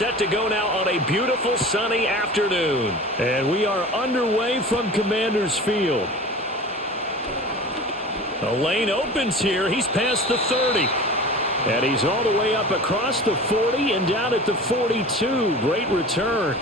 set to go now on a beautiful sunny afternoon. And we are underway from Commander's Field. The lane opens here. He's past the 30. And he's all the way up across the 40 and down at the 42. Great return.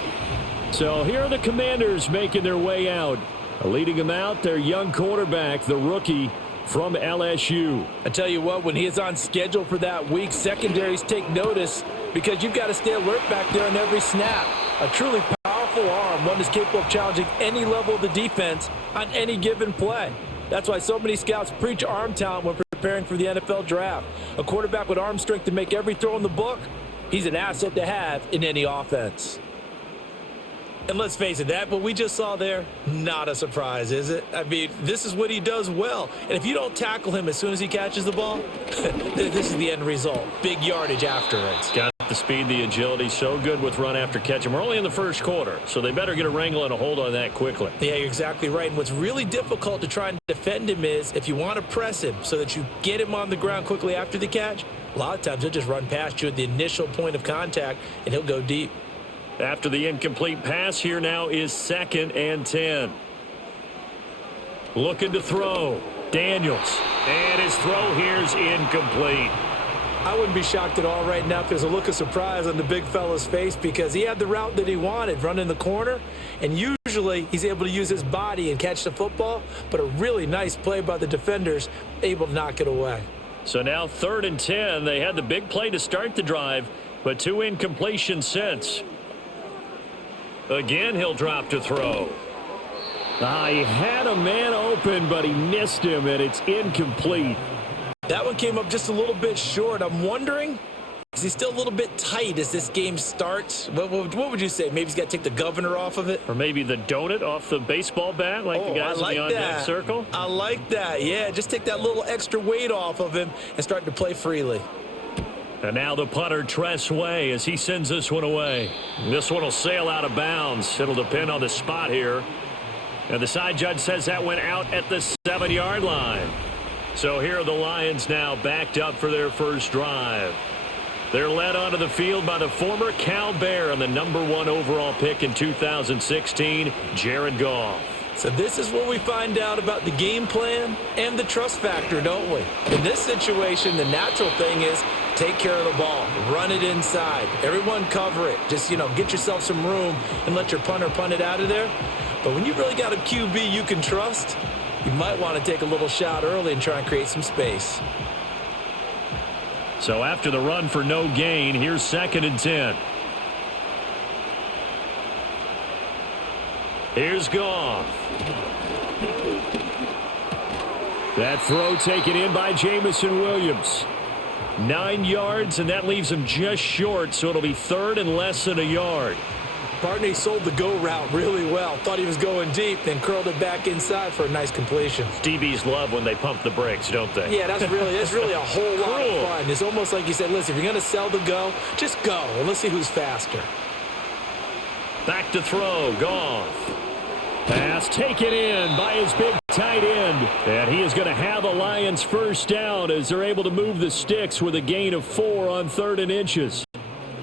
So here are the Commanders making their way out. Leading them out, their young quarterback, the rookie from LSU. I tell you what, when he is on schedule for that week, secondaries take notice because you've got to stay alert back there on every snap. A truly powerful arm, one that's capable of challenging any level of the defense on any given play. That's why so many scouts preach arm talent when preparing for the NFL draft. A quarterback with arm strength to make every throw in the book, he's an asset to have in any offense. And let's face it, that what we just saw there, not a surprise, is it? I mean, this is what he does well. And if you don't tackle him as soon as he catches the ball, this is the end result. Big yardage afterwards. Got the speed, the agility, so good with run after catch. And we're only in the first quarter, so they better get a wrangle and a hold on that quickly. Yeah, you're exactly right. And what's really difficult to try and defend him is if you want to press him so that you get him on the ground quickly after the catch, a lot of times he'll just run past you at the initial point of contact, and he'll go deep. After the incomplete pass, here now is 2nd and 10. Looking to throw. Daniels. And his throw here's incomplete. I wouldn't be shocked at all right now if there's a look of surprise on the big fella's face because he had the route that he wanted, running the corner, and usually he's able to use his body and catch the football, but a really nice play by the defenders, able to knock it away. So now 3rd and 10. They had the big play to start the drive, but 2 incompletions since. Again, he'll drop to throw. He had a man open, but he missed him, and it's incomplete. That one came up just a little bit short. I'm wondering, is he still a little bit tight as this game starts? What would you say? Maybe he's got to take the governor off of it? Or maybe the donut off the baseball bat, like the guys in the on-deck circle? I like that. Yeah, just take that little extra weight off of him and start to play freely. And now the punter, Tress Way, as he sends this one away. This one will sail out of bounds. It'll depend on the spot here. And the side judge says that went out at the 7-yard line. So here are the Lions now backed up for their first drive. They're led onto the field by the former Cal Bear and the #1 overall pick in 2016, Jared Goff. So this is where we find out about the game plan and the trust factor, don't we? In this situation, the natural thing is take care of the ball. Run it inside. Everyone cover it. Just, get yourself some room and let your punter punt it out of there. But when you really got a QB you can trust, you might want to take a little shot early and try and create some space. So after the run for no gain, here's 2nd and 10. Here's Goff. That throw taken in by Jamison Williams. 9 yards, and that leaves him just short, so it'll be 3rd and less than a yard. Partner, he sold the go route really well. Thought he was going deep, then curled it back inside for a nice completion. DBs love when they pump the brakes, don't they? Yeah, that's really a whole lot of fun. It's almost like you said, listen, if you're going to sell the go, just go, and let's see who's faster. Back to throw, Goff. Pass taken in by his big tight end. And he is going to have a Lions first down as they're able to move the sticks with a gain of 4 on 3rd and inches.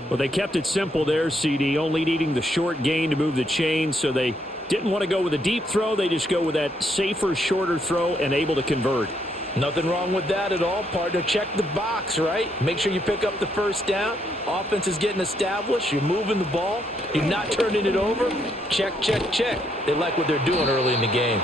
Well, they kept it simple there, CD, only needing the short gain to move the chain, so they didn't want to go with a deep throw. They just go with that safer, shorter throw and able to convert. Nothing wrong with that at all, partner. Check the box, right? Make sure you pick up the first down. Offense is getting established. You're moving the ball. You're not turning it over. Check, check, check. They like what they're doing early in the game.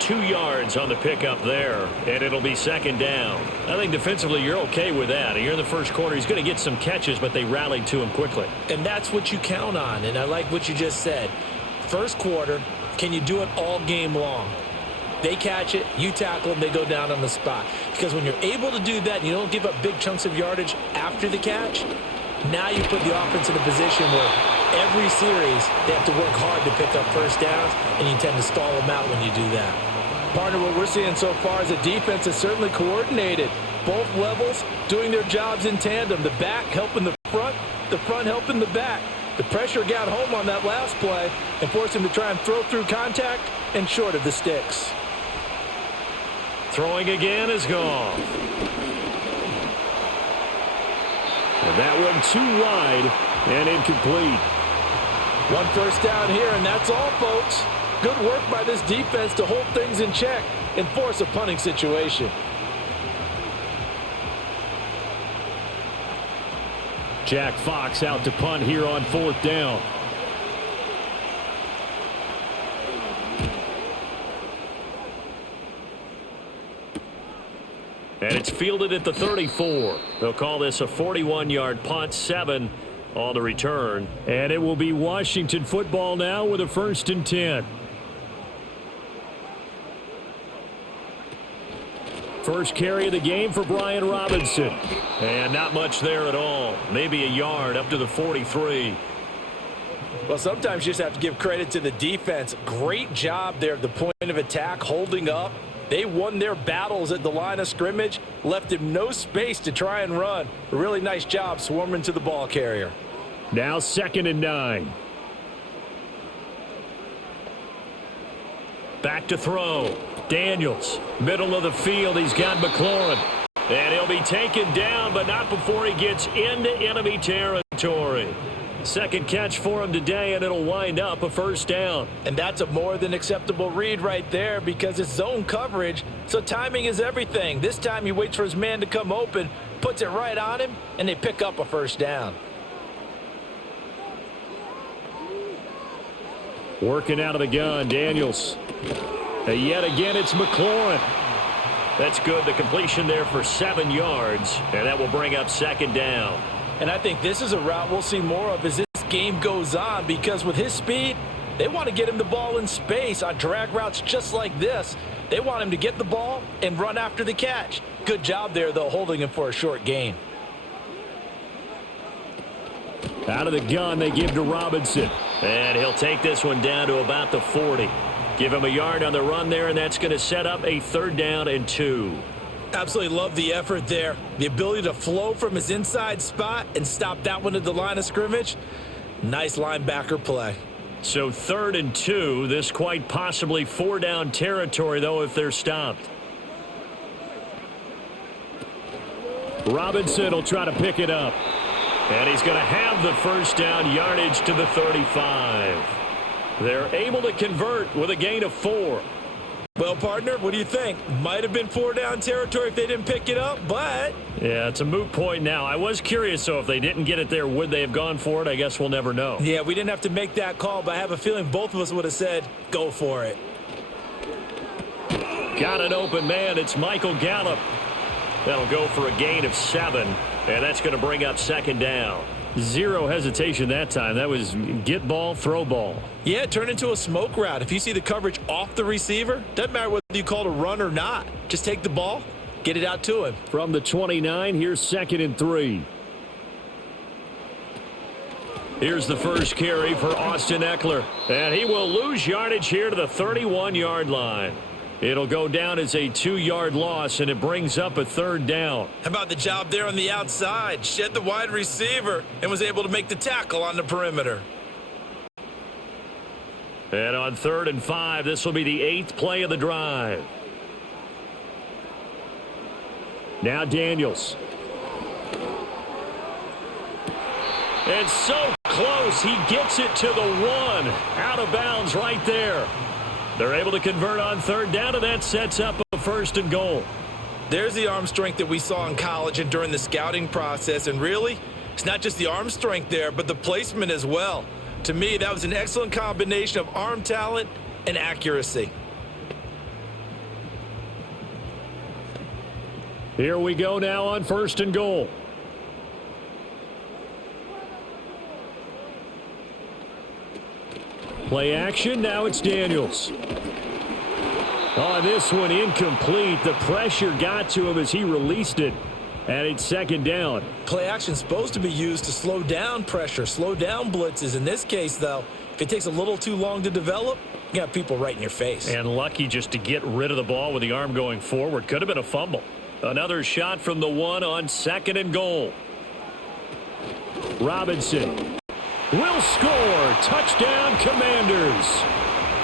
2 yards on the pickup there, and it'll be 2nd down. I think defensively you're okay with that. You're in the first quarter. He's going to get some catches, but they rallied to him quickly. And that's what you count on, and I like what you just said. First quarter, can you do it all game long? They catch it, you tackle them, they go down on the spot. Because when you're able to do that and you don't give up big chunks of yardage after the catch, now you put the offense in a position where every series they have to work hard to pick up first downs, and you tend to stall them out when you do that. Partner, what we're seeing so far is a defense is certainly coordinated. Both levels doing their jobs in tandem. The back helping the front helping the back. The pressure got home on that last play and forced him to try and throw through contact and short of the sticks. Throwing again is Goff. And that one too wide and incomplete. One first down here, and that's all, folks. Good work by this defense to hold things in check and force a punting situation. Jack Fox out to punt here on 4th down. And it's fielded at the 34. They'll call this a 41-yard punt, 7 on the return. And it will be Washington football now with a 1st and 10. First carry of the game for Brian Robinson. And not much there at all. Maybe a yard up to the 43. Well, sometimes you just have to give credit to the defense. Great job there at the point of attack, holding up. They won their battles at the line of scrimmage, left him no space to try and run. A really nice job swarming to the ball carrier. Now 2nd and 9. Back to throw. Daniels, middle of the field. He's got McLaurin. And he'll be taken down, but not before he gets into enemy territory. Second catch for him today, and it'll wind up a 1st down. And that's a more than acceptable read right there because it's zone coverage, so timing is everything. This time he waits for his man to come open, puts it right on him, and they pick up a 1st down. Working out of the gun, Daniels. And yet again, it's McLaurin. That's good. The completion there for 7 yards, and that will bring up 2nd down. And I think this is a route we'll see more of as this game goes on because with his speed, they want to get him the ball in space on drag routes just like this. They want him to get the ball and run after the catch. Good job there, though, holding him for a short gain. Out of the gun, they give to Robinson. And he'll take this one down to about the 40. Give him a yard on the run there, and that's going to set up a 3rd down and 2. Absolutely love the effort there. The ability to flow from his inside spot and stop that one at the line of scrimmage. Nice linebacker play. So 3rd and 2. This quite possibly 4-down territory, though, if they're stopped. Robinson will try to pick it up. And he's going to have the 1st down, yardage to the 35. They're able to convert with a gain of 4. Well, partner, what do you think? Might have been 4-down territory if they didn't pick it up, but... Yeah, it's a moot point now. I was curious, so if they didn't get it there, would they have gone for it? I guess we'll never know. Yeah, we didn't have to make that call, but I have a feeling both of us would have said, go for it. Got an open man. It's Michael Gallup. That'll go for a gain of 7, and that's going to bring up 2nd down. Zero hesitation that time. That was get ball, throw ball. Yeah, it turned into a smoke route. If you see the coverage off the receiver, doesn't matter whether you call it a run or not. Just take the ball, get it out to him. From the 29, here's 2nd and 3. Here's the first carry for Austin Eckler. And he will lose yardage here to the 31-yard line. It'll go down as a 2-yard loss, and it brings up a 3rd down. How about the job there on the outside? Shed the wide receiver and was able to make the tackle on the perimeter. And on 3rd and 5, this will be the 8th play of the drive. Now Daniels. And so close, he gets it to the 1. Out of bounds right there. They're able to convert on 3rd down, and that sets up a 1st and goal. There's the arm strength that we saw in college and during the scouting process. And really, it's not just the arm strength there, but the placement as well. To me, that was an excellent combination of arm talent and accuracy. Here we go now on 1st and goal. Play action, now it's Daniels. On this one, incomplete. The pressure got to him as he released it. And it's 2nd down. Play action supposed to be used to slow down pressure, slow down blitzes. In this case, though, if it takes a little too long to develop, you got people right in your face. And lucky just to get rid of the ball with the arm going forward. Could have been a fumble. Another shot from the 1 on 2nd and goal. Robinson will score. Touchdown, Commanders.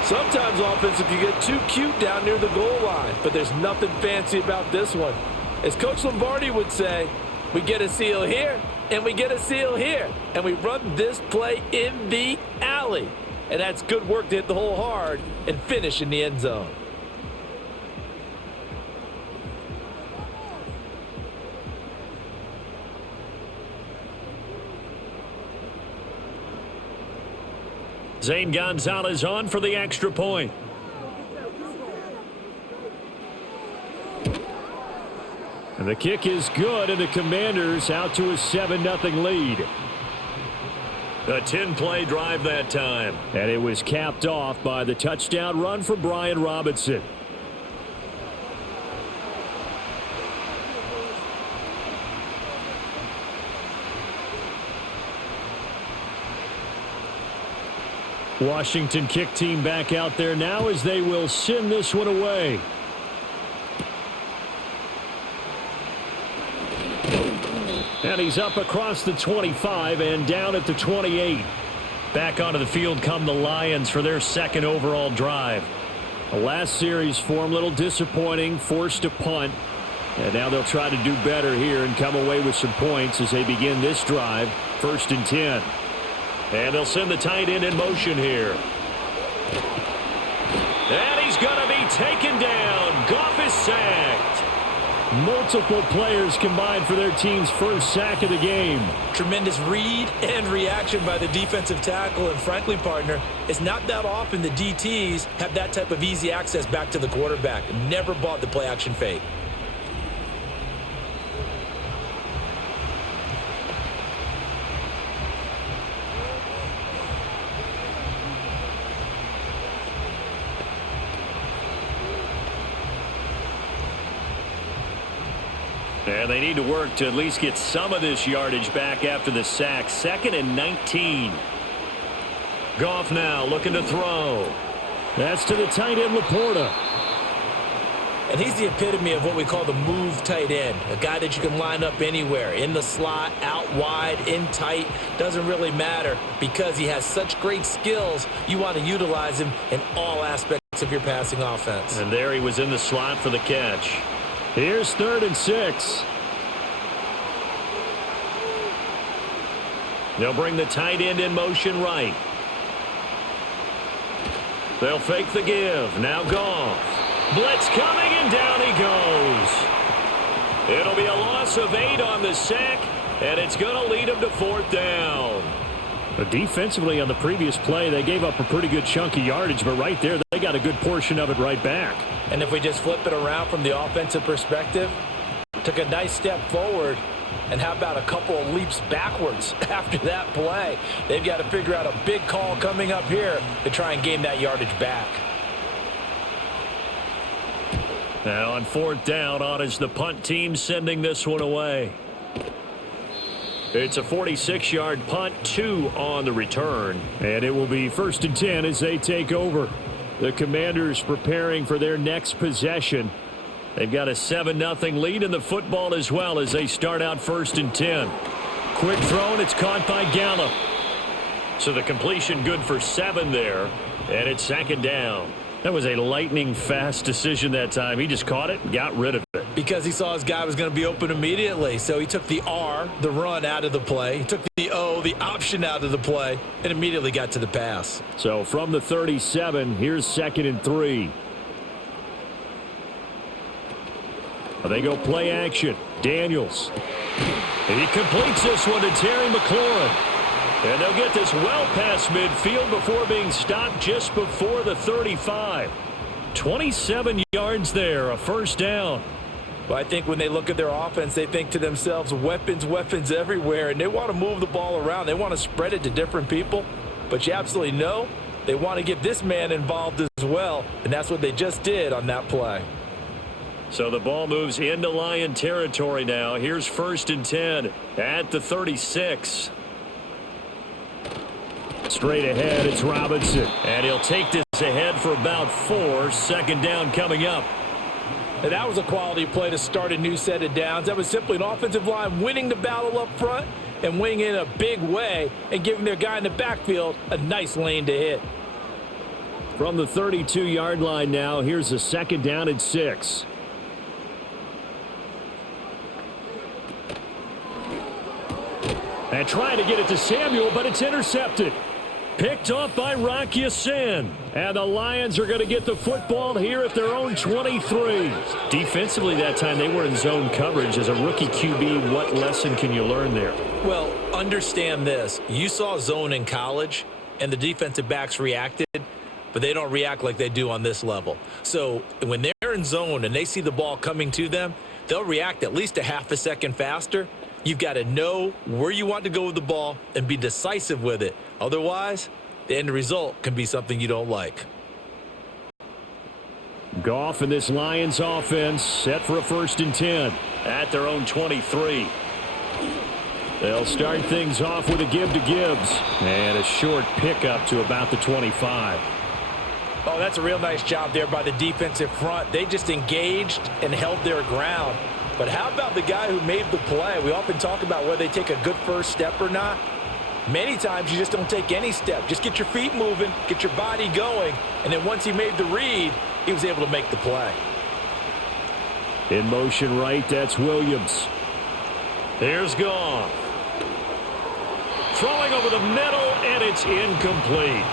Sometimes offenses can get too cute down near the goal line, but there's nothing fancy about this one. As Coach Lombardi would say, we get a seal here, and we get a seal here. And we run this play in the alley. And that's good work to hit the hole hard and finish in the end zone. Zane Gonzalez on for the extra point. And the kick is good, and the Commanders out to a 7-0 lead. A 10-play drive that time. And it was capped off by the touchdown run for Brian Robinson. Washington kick team back out there now as they will send this one away. And he's up across the 25 and down at the 28. Back onto the field come the Lions for their second overall drive. The last series for them, a little disappointing, forced a punt. And now they'll try to do better here and come away with some points as they begin this drive, 1st and 10. And they'll send the tight end in motion here. And he's going to be taken down. Goff is sacked. Multiple players combined for their team's first sack of the game. Tremendous read and reaction by the defensive tackle. And frankly, partner, it's not that often the DTs have that type of easy access back to the quarterback. Never bought the play action fake. And they need to work to at least get some of this yardage back after the sack. 2nd and 19. Goff now looking to throw. That's to the tight end, Laporta. And he's the epitome of what we call the move tight end. A guy that you can line up anywhere. In the slot, out wide, in tight. Doesn't really matter because he has such great skills. You want to utilize him in all aspects of your passing offense. And there he was in the slot for the catch. Here's 3rd and 6. They'll bring the tight end in motion right. They'll fake the give. Now Goff. Blitz coming, and down he goes. It'll be a loss of 8 on the sack, and it's going to lead them to 4th down. But defensively on the previous play, they gave up a pretty good chunk of yardage, but right there, they got a good portion of it right back. And if we just flip it around from the offensive perspective, took a nice step forward, and how about a couple of leaps backwards after that play? They've got to figure out a big call coming up here to try and gain that yardage back. Now on 4th down, on is the punt team sending this one away. It's a 46-yard punt, 2 on the return. And it will be 1st and 10 as they take over. The Commanders preparing for their next possession. They've got a 7-0 lead in the football as well as they start out 1st and 10. Quick throw, and it's caught by Gallup. So the completion good for 7 there, and it's 2nd down. That was a lightning-fast decision that time. He just caught it and got rid of it. Because he saw his guy was going to be open immediately. So he took the R, the run, out of the play. He took the O, the option, out of the play, and immediately got to the pass. So from the 37, here's 2nd and 3. They go play action. Daniels. And he completes this one to Terry McLaurin. And they'll get this well past midfield before being stopped just before the 35. 27 yards there, a 1st down. Well, I think when they look at their offense, they think to themselves, weapons, weapons everywhere, and they want to move the ball around. They want to spread it to different people, but you absolutely know they want to get this man involved as well, and that's what they just did on that play. So the ball moves into Lion territory now. Here's 1st and 10 at the 36. Straight ahead, it's Robinson. And he'll take this ahead for about 4. 2nd down coming up. And that was a quality play to start a new set of downs. That was simply an offensive line winning the battle up front and winning in a big way and giving their guy in the backfield a nice lane to hit. From the 32-yard line now, here's a 2nd down and 6. And trying to get it to Samuel, but it's intercepted. Picked off by Rocky Sin. And the Lions are going to get the football here at their own 23. Defensively that time, they were in zone coverage. As a rookie QB, what lesson can you learn there? Well, understand this. You saw zone in college, and the defensive backs reacted, but they don't react like they do on this level. So when they're in zone and they see the ball coming to them, they'll react at least a half a second faster. You've got to know where you want to go with the ball and be decisive with it. Otherwise, the end result can be something you don't like. Goff and this Lions offense set for a 1st and 10 at their own 23. They'll start things off with a give to Gibbs and a short pickup to about the 25. Oh, that's a real nice job there by the defensive front. They just engaged and held their ground. But how about the guy who made the play? We often talk about whether they take a good first step or not. Many times you just don't take any step. Just get your feet moving, get your body going, and then once he made the read, he was able to make the play. In motion right, that's Williams. Here's Goff. Throwing over the middle, and it's incomplete.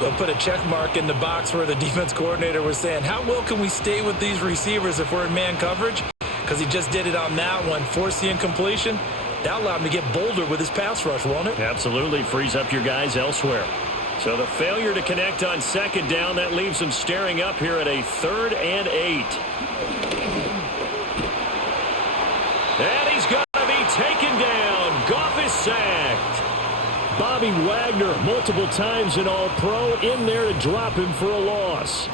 They'll put a check mark in the box where the defense coordinator was saying, how well can we stay with these receivers if we're in man coverage? Because he just did it on that one, forced the incompletion. That allowed him to get bolder with his pass rush, won't it? Absolutely. Frees up your guys elsewhere. So the failure to connect on 2nd down, that leaves them staring up here at a 3rd and 8. And he's going to be taken down. Goff is sacked. Bobby Wagner, multiple times an All-Pro, in there to drop him for a loss.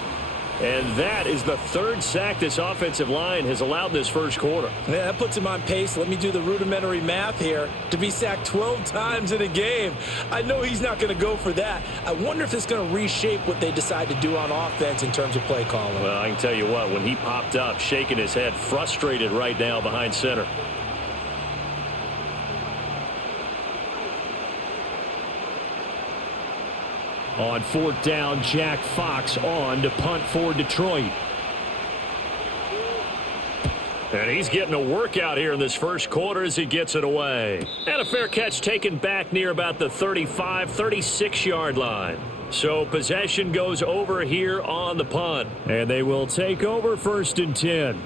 And that is the 3rd sack this offensive line has allowed this first quarter. Yeah, that puts him on pace. Let me do the rudimentary math here. To be sacked 12 times in a game. I know he's not going to go for that. I wonder if it's going to reshape what they decide to do on offense in terms of play calling. Well, I can tell you what, when he popped up, shaking his head, frustrated right now behind center. On 4th down, Jack Fox on to punt for Detroit. And he's getting a workout here in this first quarter as he gets it away. And a fair catch taken back near about the 35, 36-yard line. So possession goes over here on the punt. And they will take over 1st and 10.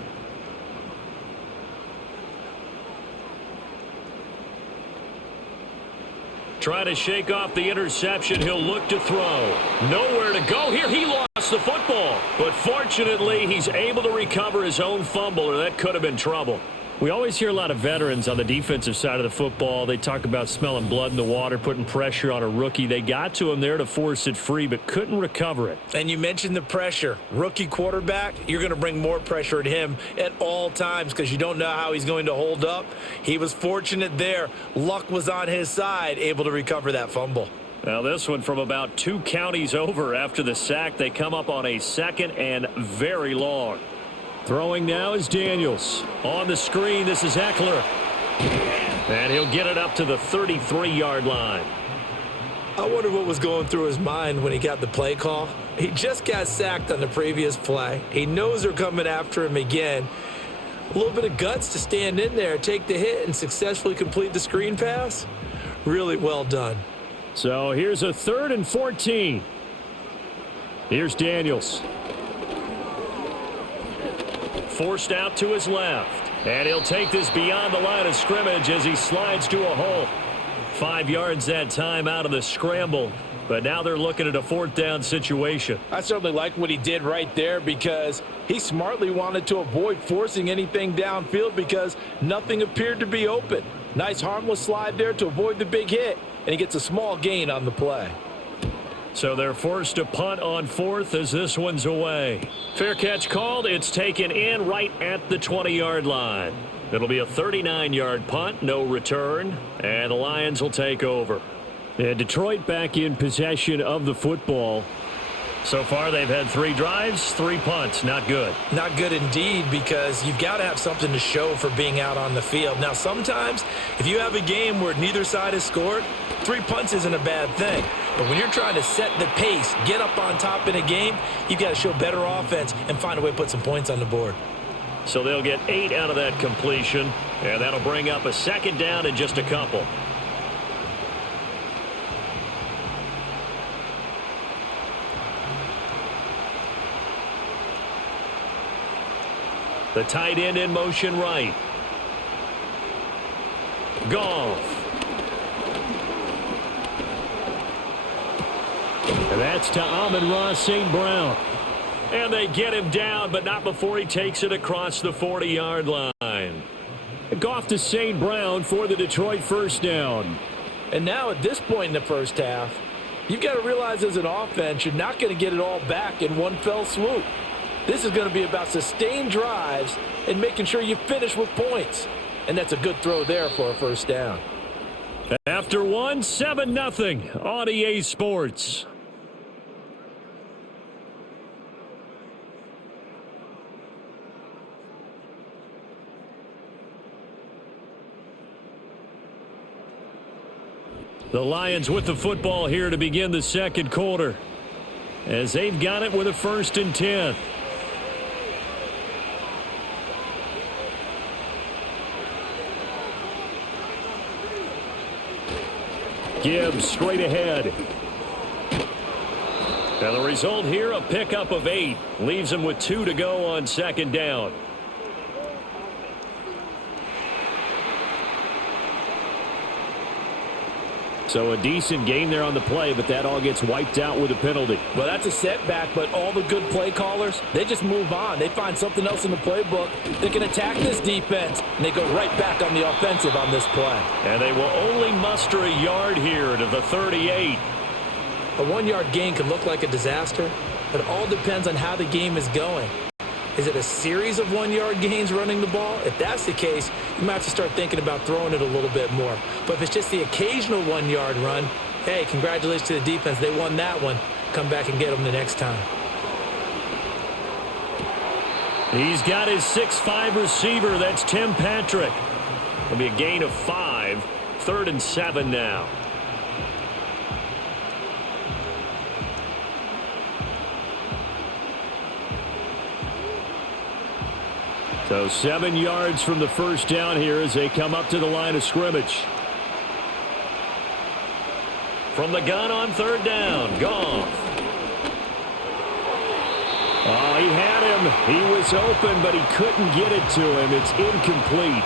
Trying to shake off the interception. He'll look to throw. Nowhere to go here. He lost the football. But fortunately, he's able to recover his own fumble, or that could have been trouble. We always hear a lot of veterans on the defensive side of the football. They talk about smelling blood in the water, putting pressure on a rookie. They got to him there to force it free, but couldn't recover it. And you mentioned the pressure. Rookie quarterback, you're going to bring more pressure at him at all times because you don't know how he's going to hold up. He was fortunate there. Luck was on his side, able to recover that fumble. Now this one from about 2 counties over after the sack. They come up on a 2nd and very long. Throwing now is Daniels. On the screen, this is Eckler. And he'll get it up to the 33-yard line. I wonder what was going through his mind when he got the play call. He just got sacked on the previous play. He knows they're coming after him again. A little bit of guts to stand in there, take the hit, and successfully complete the screen pass. Really well done. So here's a 3rd and 14. Here's Daniels. Forced out to his left. And he'll take this beyond the line of scrimmage as he slides to a hole. 5 yards that time out of the scramble. But now they're looking at a 4th down situation. I certainly like what he did right there because he smartly wanted to avoid forcing anything downfield because nothing appeared to be open. Nice harmless slide there to avoid the big hit, and he gets a small gain on the play. So they're forced to punt on 4th as this one's away. Fair catch called. It's taken in right at the 20-yard line. It'll be a 39-yard punt, no return, and the Lions will take over. And Detroit back in possession of the football. So far, they've had 3 drives, 3 punts. Not good. Not good indeed, because you've got to have something to show for being out on the field. Now, sometimes, if you have a game where neither side has scored, 3 punts isn't a bad thing. But when you're trying to set the pace, get up on top in a game, you've got to show better offense and find a way to put some points on the board. So they'll get 8 out of that completion, and that'll bring up a 2nd down and just a couple. The tight end in motion right. Goff. And that's to Amon-Ra St. Brown. And they get him down, but not before he takes it across the 40-yard line. Goff to St. Brown for the Detroit first down. And now at this point in the first half, you've got to realize as an offense, you're not going to get it all back in one fell swoop. This is going to be about sustained drives and making sure you finish with points. And that's a good throw there for a first down. After one, 7-0 on EA Sports. The Lions with the football here to begin the second quarter, as they've got it with a 1st and 10. Gibbs straight ahead. And the result here, a pickup of 8. Leaves him with 2 to go on 2nd down. So a decent game there on the play, but that all gets wiped out with a penalty. Well, that's a setback, but all the good play callers, they just move on. They find something else in the playbook. They can attack this defense, and they go right back on the offensive on this play. And they will only muster a yard here to the 38. A 1-yard gain can look like a disaster, but it all depends on how the game is going. Is it a series of 1-yard gains running the ball? If that's the case, you might have to start thinking about throwing it a little bit more. But if it's just the occasional 1-yard run, hey, congratulations to the defense. They won that one. Come back and get them the next time. He's got his 6'5" receiver. That's Tim Patrick. It'll be a gain of 5. 3rd and 7 now. So 7 yards from the first down here as they come up to the line of scrimmage. From the gun on 3rd down, Goff. Oh, he had him. He was open, but he couldn't get it to him. It's incomplete.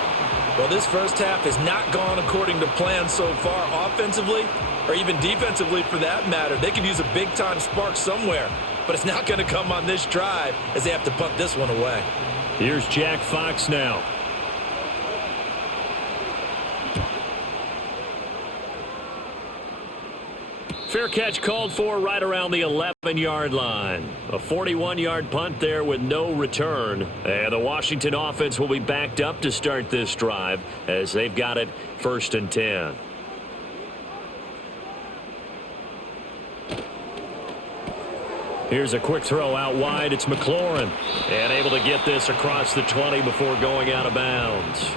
Well, this first half has not gone according to plan so far offensively, or even defensively for that matter. They could use a big-time spark somewhere, but it's not going to come on this drive as they have to punt this one away. Here's Jack Fox now. Fair catch called for right around the 11-yard line. A 41-yard punt there with no return. And the Washington offense will be backed up to start this drive as they've got it 1st and 10. Here's a quick throw out wide. It's McLaurin. And able to get this across the 20 before going out of bounds.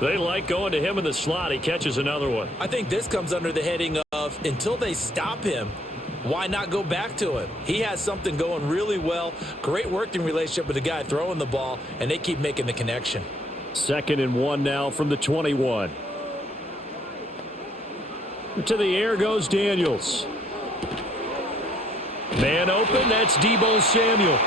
They like going to him in the slot. He catches another one. I think this comes under the heading of until they stop him, why not go back to him? He has something going really well. Great working relationship with the guy throwing the ball, and they keep making the connection. 2nd and 1 now from the 21. To the air goes Daniels. Man open, that's Deebo Samuel.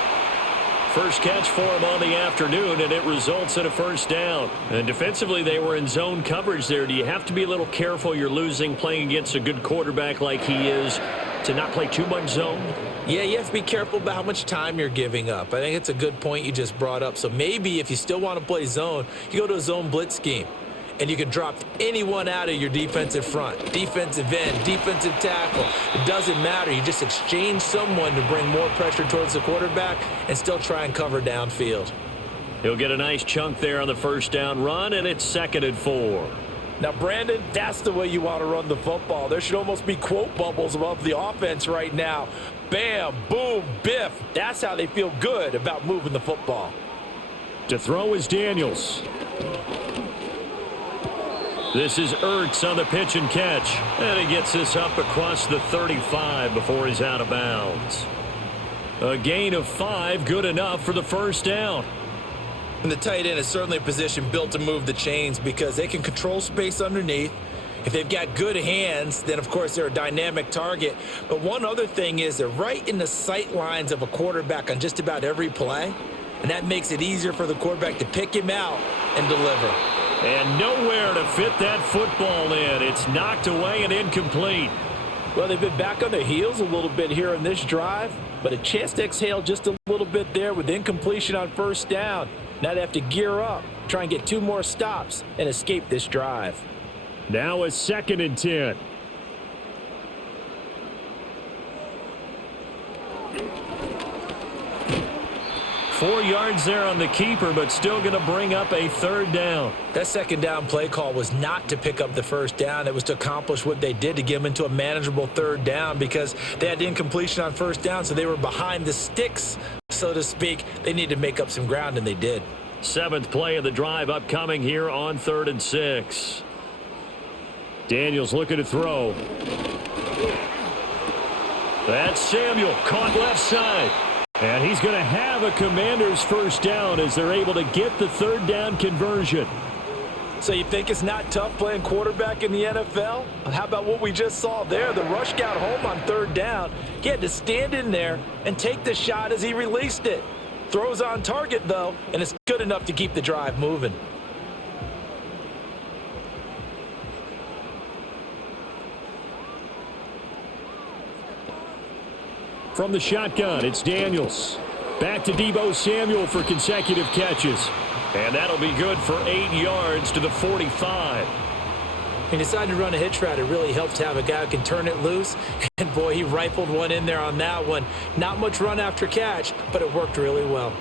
First catch for him on the afternoon, and it results in a first down. And defensively, they were in zone coverage there. Do you have to be a little careful you're losing playing against a good quarterback like he is to not play too much zone? Yeah, you have to be careful about how much time you're giving up. I think it's a good point you just brought up. So maybe if you still want to play zone, you go to a zone blitz scheme. And you can drop anyone out of your defensive front, defensive end, defensive tackle. It doesn't matter. You just exchange someone to bring more pressure towards the quarterback and still try and cover downfield. He'll get a nice chunk there on the first down run, and it's 2nd and 4. Now, Brandon, that's the way you want to run the football. There should almost be quote bubbles above the offense right now. Bam, boom, biff. That's how they feel good about moving the football. To throw is Daniels. This is Ertz on the pitch and catch. And he gets this up across the 35 before he's out of bounds. A gain of 5, good enough for the first down. And the tight end is certainly a position built to move the chains because they can control space underneath. If they've got good hands, then, of course, they're a dynamic target. But one other thing is they're right in the sight lines of a quarterback on just about every play. and that makes it easier for the quarterback to pick him out and deliver. And nowhere to fit that football in. It's knocked away and incomplete. Well, they've been back on their heels a little bit here in this drive, but a chance to exhale just a little bit there with incompletion on first down. Now they have to gear up, try and get 2 more stops, and escape this drive. Now a 2nd and 10. Four yards there on the keeper, but still going to bring up a 3rd down. That 2nd down play call was not to pick up the 1st down. It was to accomplish what they did, to get them into a manageable 3rd down, because they had incompletion on 1st down, so they were behind the sticks, so to speak. They needed to make up some ground, and they did. 7th play of the drive upcoming here on 3rd and 6. Daniels looking to throw. That's Samuel, caught left side. And he's going to have a Commanders 1st down as they're able to get the 3rd down conversion. So you think it's not tough playing quarterback in the NFL? How about what we just saw there? The rush got home on 3rd down. He had to stand in there and take the shot as he released it. Throws on target, though, and it's good enough to keep the drive moving. From the shotgun, it's Daniels. Back to Deebo Samuel for consecutive catches. And that'll be good for 8 yards to the 45. He decided to run a hitch route. It really helps to have a guy who can turn it loose. And, boy, he rifled one in there on that one. Not much run after catch, but it worked really well.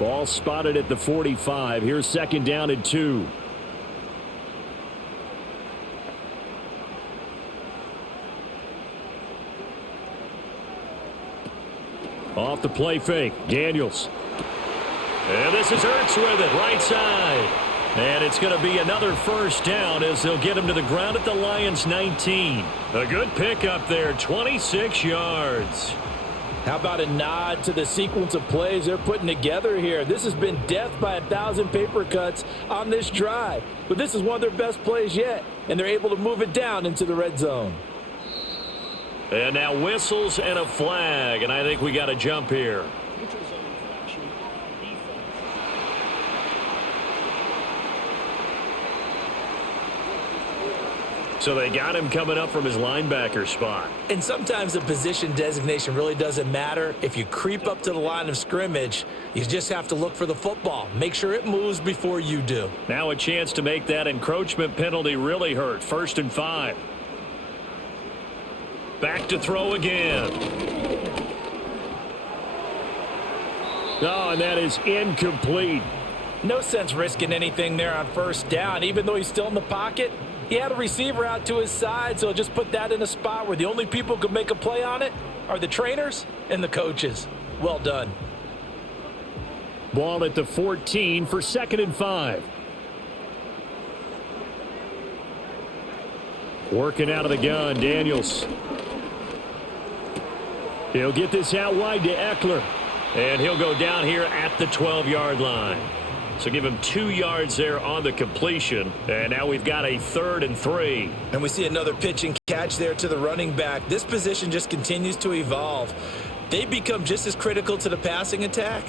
Ball spotted at the 45. Here's 2nd down and 2. Off the play fake, Daniels. And this is Ertz with it, right side. And it's going to be another 1st down as they'll get him to the ground at the Lions' 19. A good pickup there, 26 yards. How about a nod to the sequence of plays they're putting together here? This has been death by 1,000 paper cuts on this drive. But this is one of their best plays yet, and they're able to move it down into the red zone. And now whistles and a flag, and I think we got a jump here. So they got him coming up from his linebacker spot. And sometimes the position designation really doesn't matter. If you creep up to the line of scrimmage, you just have to look for the football. Make sure it moves before you do. Now a chance to make that encroachment penalty really hurt. 1st and 5. Back to throw again. Oh, and that is incomplete. No sense risking anything there on 1st down. Even though he's still in the pocket, he had a receiver out to his side, so just put that in a spot where the only people who could make a play on it are the trainers and the coaches. Well done. Ball at the 14 for 2nd and 5. Working out of the gun, Daniels. He'll get this out wide to Eckler. And he'll go down here at the 12-yard line. So give him 2 yards there on the completion. And now we've got a 3rd and 3. And we see another pitch and catch there to the running back. This position just continues to evolve. They become just as critical to the passing attack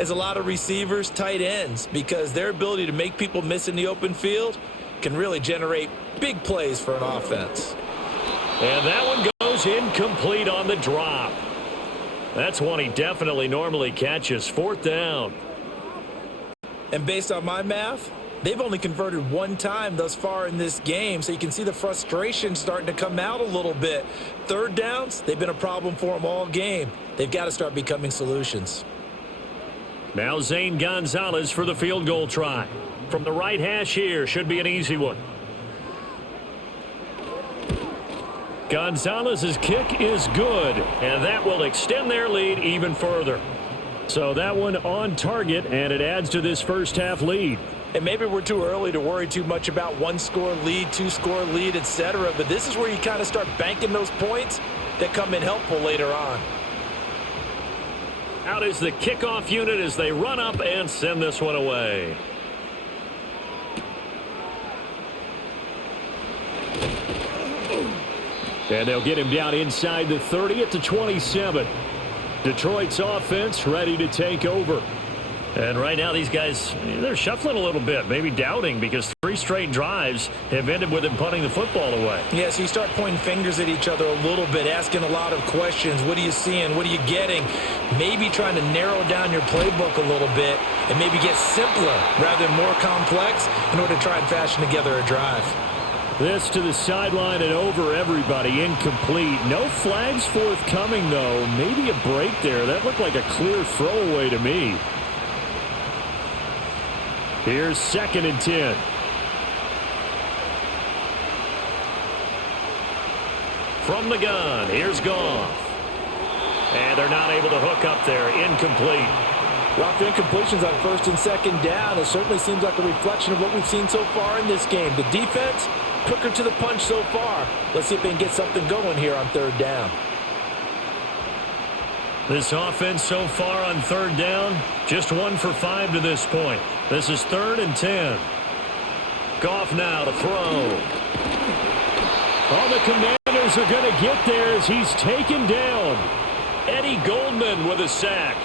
as a lot of receivers, tight ends, because their ability to make people miss in the open field can really generate big plays for an offense. And that one goes incomplete on the drop. That's one he definitely normally catches. 4th down. And based on my math, they've only converted 1 time thus far in this game, so you can see the frustration starting to come out a little bit. 3rd downs, they've been a problem for them all game. They've got to start becoming solutions. Now Zane Gonzalez for the field goal try. From the right hash here, should be an easy one. Gonzalez's kick is good, and that will extend their lead even further. So that one on target, and it adds to this first half lead. And maybe we're too early to worry too much about 1-score lead, 2-score lead, etc. But this is where you kind of start banking those points that come in helpful later on. Out is the kickoff unit as they run up and send this one away. And they'll get him down inside the 30 at the 27. Detroit's offense ready to take over. And right now these guys, they're shuffling a little bit, maybe doubting, because 3 straight drives have ended with them punting the football away. Yeah, so you start pointing fingers at each other a little bit, asking a lot of questions. What are you seeing? What are you getting? Maybe trying to narrow down your playbook a little bit and maybe get simpler rather than more complex in order to try and fashion together a drive. This to the sideline and over everybody, incomplete. No flags forthcoming, though. Maybe a break there. That looked like a clear throwaway to me. Here's 2nd and 10. From the gun, here's Goff. And they're not able to hook up there. Incomplete. Rock the incompletions on 1st and 2nd down. It certainly seems like a reflection of what we've seen so far in this game. The defense, quicker to the punch so far. Let's see if they can get something going here on 3rd down. This offense so far on 3rd down, just 1 for 5 to this point. This is 3rd and 10. Goff now to throw. Oh, the Commanders are going to get there as he's taken down. Eddie Goldman with a sack.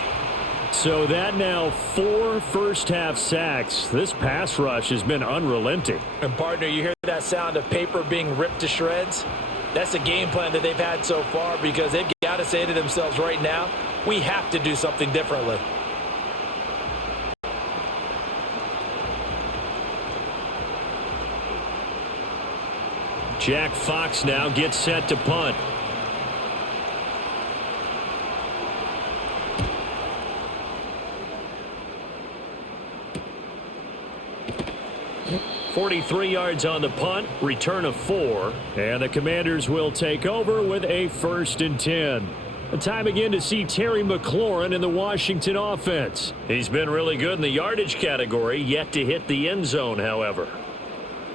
So that now 4 first-half sacks. This pass rush has been unrelenting. And, partner, you hear that sound of paper being ripped to shreds? That's the game plan that they've had so far, because they've got to say to themselves right now, we have to do something differently. Jack Fox now gets set to punt. .43 yards on the punt, return of 4, and the Commanders will take over with a 1st and 10. A time again to see Terry McLaurin in the Washington offense. He's been really good in the yardage category, yet to hit the end zone, however.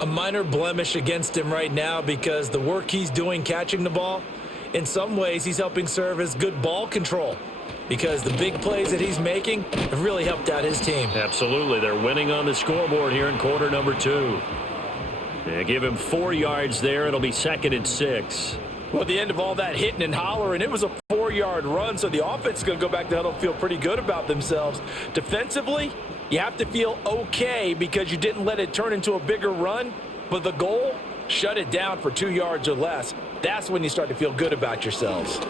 A minor blemish against him right now, because the work he's doing catching the ball, in some ways he's helping serve as good ball control, because the big plays that he's making have really helped out his team. Absolutely. They're winning on the scoreboard here in quarter number 2. They give him 4 yards there. It'll be 2nd and 6. Well, at the end of all that hitting and hollering, it was a 4-yard run, so the offense is going to go back to huddle and feel pretty good about themselves. Defensively, you have to feel okay because you didn't let it turn into a bigger run, but the goal, shut it down for 2 yards or less. That's when you start to feel good about yourselves.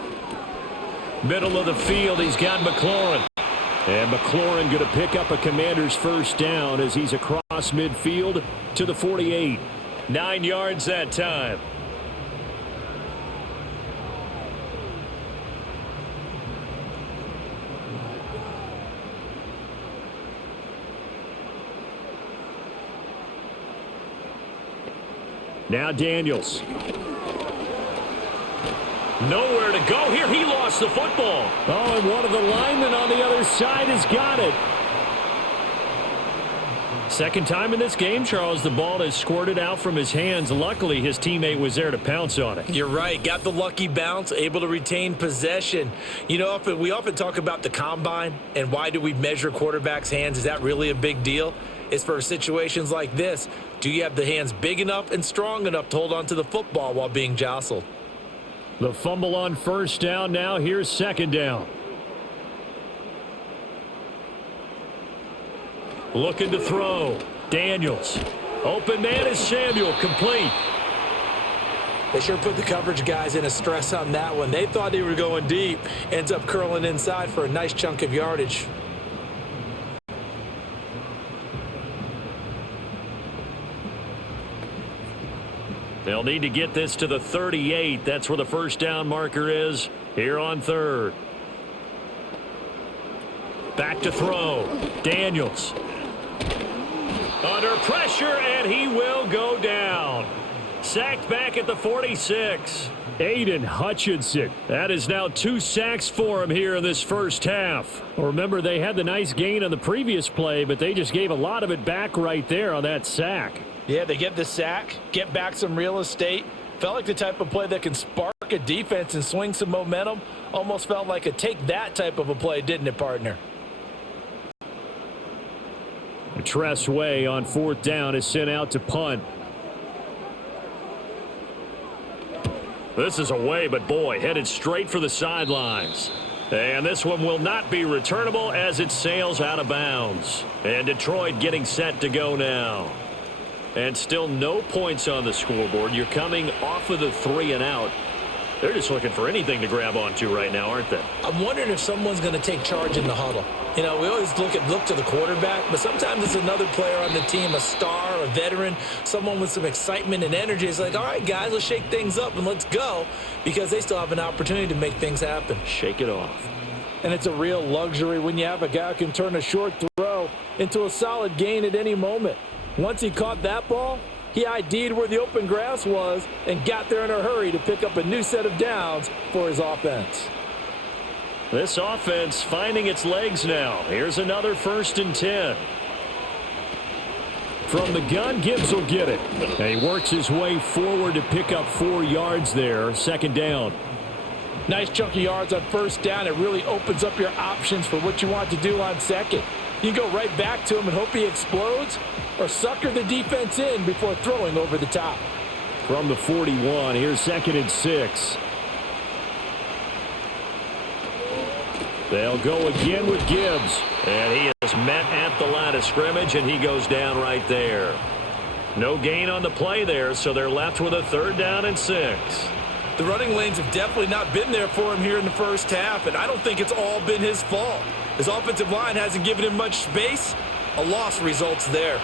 Middle of the field, he's got McLaurin. And McLaurin going to pick up a Commander's 1st down as he's across midfield to the 48. 9 yards that time. Now Daniels. Nowhere to go here. He lost the football. Oh, and one of the linemen on the other side has got it. Second time in this game, Charles, the ball has squirted out from his hands. Luckily, his teammate was there to pounce on it. You're right. Got the lucky bounce, able to retain possession. You know, we often talk about the combine and why do we measure quarterbacks' hands. Is that really a big deal? It's for situations like this. Do you have the hands big enough and strong enough to hold on to the football while being jostled? The fumble on 1st down. Now here's 2nd down. Looking to throw. Daniels. Open man is Samuel. Complete. They sure put the coverage guys in a stress on that one. They thought they were going deep. Ends up curling inside for a nice chunk of yardage. They'll need to get this to the 38. That's where the 1st down marker is here on 3rd. Back to throw. Daniels. Under pressure, and he will go down. Sacked back at the 46. Aiden Hutchinson. That is now 2 sacks for him here in this 1st half. Remember, they had the nice gain on the previous play, but they just gave a lot of it back right there on that sack. Yeah, they get the sack, get back some real estate. Felt like the type of play that can spark a defense and swing some momentum. Almost felt like a take-that type of a play, didn't it, partner? Tress Way on 4th down is sent out to punt. This is away, but boy, headed straight for the sidelines. And this one will not be returnable as it sails out of bounds. And Detroit getting set to go now. And still no points on the scoreboard. You're coming off of the 3 and out. They're just looking for anything to grab onto right now, aren't they? I'm wondering if someone's going to take charge in the huddle. You know, we always look to the quarterback, but sometimes it's another player on the team, a star, a veteran, someone with some excitement and energy. It's like, all right, guys, let's shake things up and let's go, because they still have an opportunity to make things happen. Shake it off. And it's a real luxury when you have a guy who can turn a short throw into a solid gain at any moment. Once he caught that ball, he ID'd where the open grass was and got there in a hurry to pick up a new set of downs for his offense. This offense finding its legs now. Here's another 1st and 10. From the gun, Gibbs will get it. And he works his way forward to pick up 4 yards there. 2nd down. Nice chunky yards on 1st down. It really opens up your options for what you want to do on 2nd. You can go right back to him and hope he explodes, or sucker the defense in before throwing over the top. From the 41, here's 2nd and 6. They'll go again with Gibbs. And he is met at the line of scrimmage, and he goes down right there. No gain on the play there, so they're left with a 3rd down and 6. The running lanes have definitely not been there for him here in the first half, and I don't think it's all been his fault. His offensive line hasn't given him much space. A loss results there.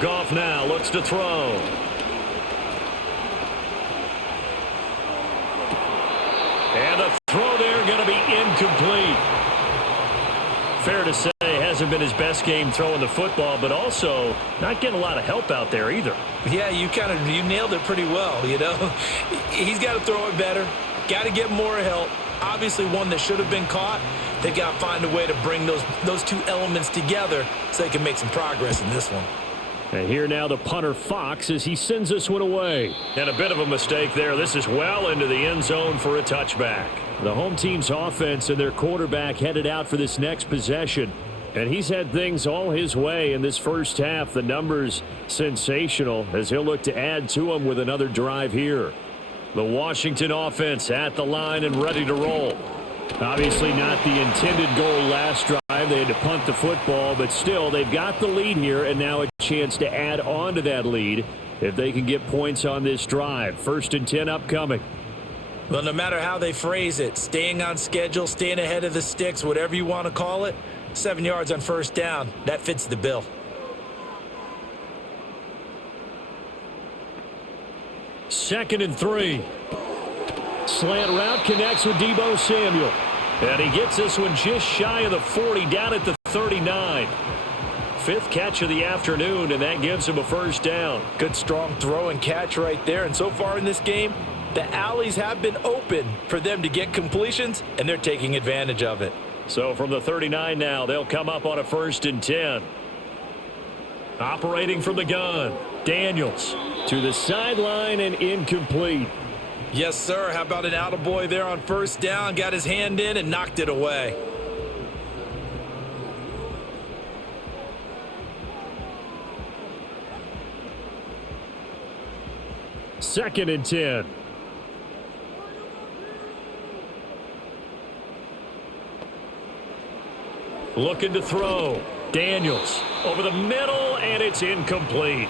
Goff now looks to throw. And the throw there going to be incomplete. Fair to say, hasn't been his best game throwing the football, but also not getting a lot of help out there either. Yeah, you nailed it pretty well, you know. He's got to throw it better. Got to get more help. Obviously one that should have been caught. They got to find a way to bring those 2 elements together so they can make some progress in this one. And here now the punter Fox as he sends this one away. And a bit of a mistake there. This is well into the end zone for a touchback. The home team's offense and their quarterback headed out for this next possession. And he's had things all his way in this first half. The numbers sensational as he'll look to add to them with another drive here. The Washington offense at the line and ready to roll. Obviously not the intended goal last drive. They had to punt the football, but still they've got the lead here and now a chance to add on to that lead if they can get points on this drive. 1st and 10 upcoming. Well, no matter how they phrase it, staying on schedule, staying ahead of the sticks, whatever you want to call it, 7 yards on 1st down, that fits the bill. Second and 3. Slant route connects with Deebo Samuel. And he gets this one just shy of the 40, down at the 39. 5th catch of the afternoon, and that gives him a 1st down. Good strong throw and catch right there. And so far in this game, the alleys have been open for them to get completions, and they're taking advantage of it. So from the 39 now, they'll come up on a 1st and 10. Operating from the gun, Daniels to the sideline and incomplete. Yes, sir. How about an attaboy there on 1st down? Got his hand in and knocked it away. Second and 10. Looking to throw. Daniels over the middle, and it's incomplete.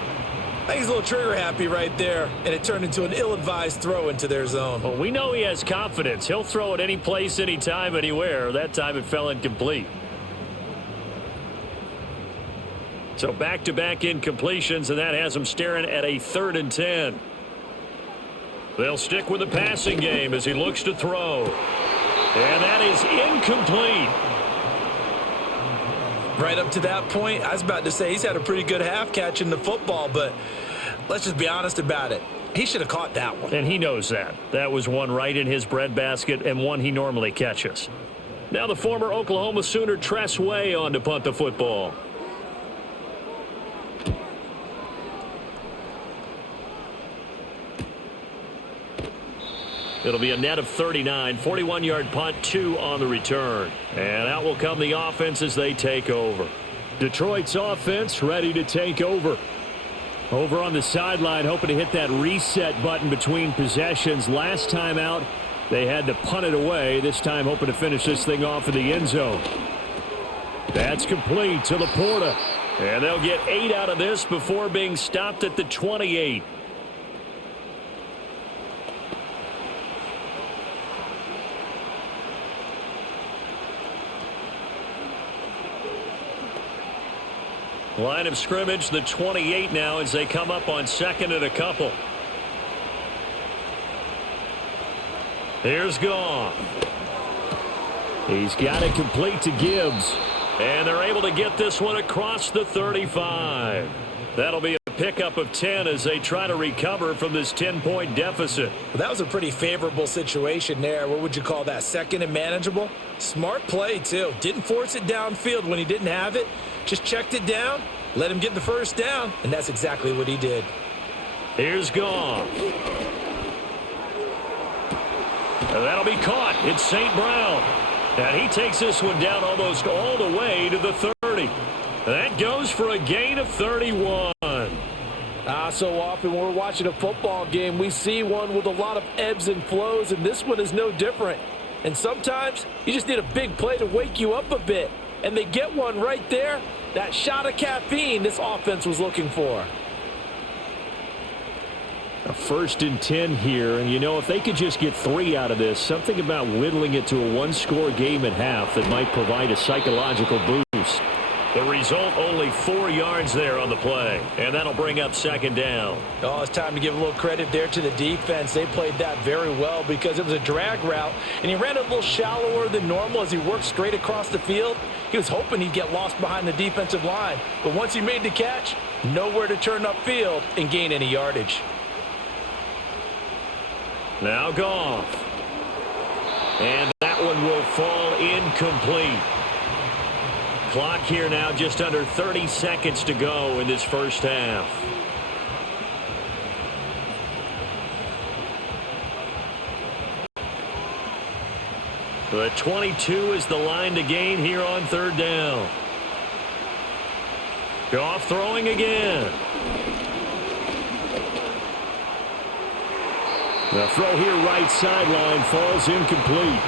I think he's a little trigger happy right there, and it turned into an ill-advised throw into their zone. Well, we know he has confidence. He'll throw it any place, anytime, anywhere. That time it fell incomplete. So back-to-back incompletions, and that has him staring at a 3rd and 10. They'll stick with the passing game as he looks to throw. And that is incomplete. Right up to that point, I was about to say he's had a pretty good half catching the football, but let's just be honest about it. He should have caught that one. And he knows that. That was one right in his breadbasket and one he normally catches. Now the former Oklahoma Sooner Tress Way on to punt the football. It'll be a net of 39, 41-yard punt, 2 on the return. And out will come the offense as they take over. Detroit's offense ready to take over. Over on the sideline, hoping to hit that reset button between possessions. Last time out, They had to punt it away, this time hoping to finish this thing off in the end zone. That's complete to Laporta. And they'll get 8 out of this before being stopped at the 28. Line of scrimmage, the 28 now as they come up on 2nd and a couple. Here's Goff. He's got it complete to Gibbs. And they're able to get this one across the 35. That'll be a pickup of 10 as they try to recover from this 10-point deficit. Well, that was a pretty favorable situation there. What would you call that? 2nd and manageable? Smart play, too. Didn't force it downfield when he didn't have it. Just checked it down, let him get the first down, and that's exactly what he did. Here's Goff. And that'll be caught. It's St. Brown. And he takes this one down almost all the way to the 30. That goes for a gain of 31. So often when we're watching a football game, we see one with a lot of ebbs and flows, and this one is no different. And sometimes you just need a big play to wake you up a bit. And they get one right there. That shot of caffeine this offense was looking for. A 1st and 10 here, and if they could just get 3 out of this, something about whittling it to a 1-score game at half that might provide a psychological boost. The result, only 4 yards there on the play, and that'll bring up 2nd down. Oh, it's time to give a little credit there to the defense. They played that very well because it was a drag route, and he ran it a little shallower than normal as he worked straight across the field. He was hoping he'd get lost behind the defensive line, but once he made the catch, nowhere to turn upfield and gain any yardage. Now Goff. And that one will fall incomplete. Clock here now just under 30 seconds to go in this first half. The 22 is the line to gain here on 3rd down. Goff throwing again. The throw here right sideline falls incomplete.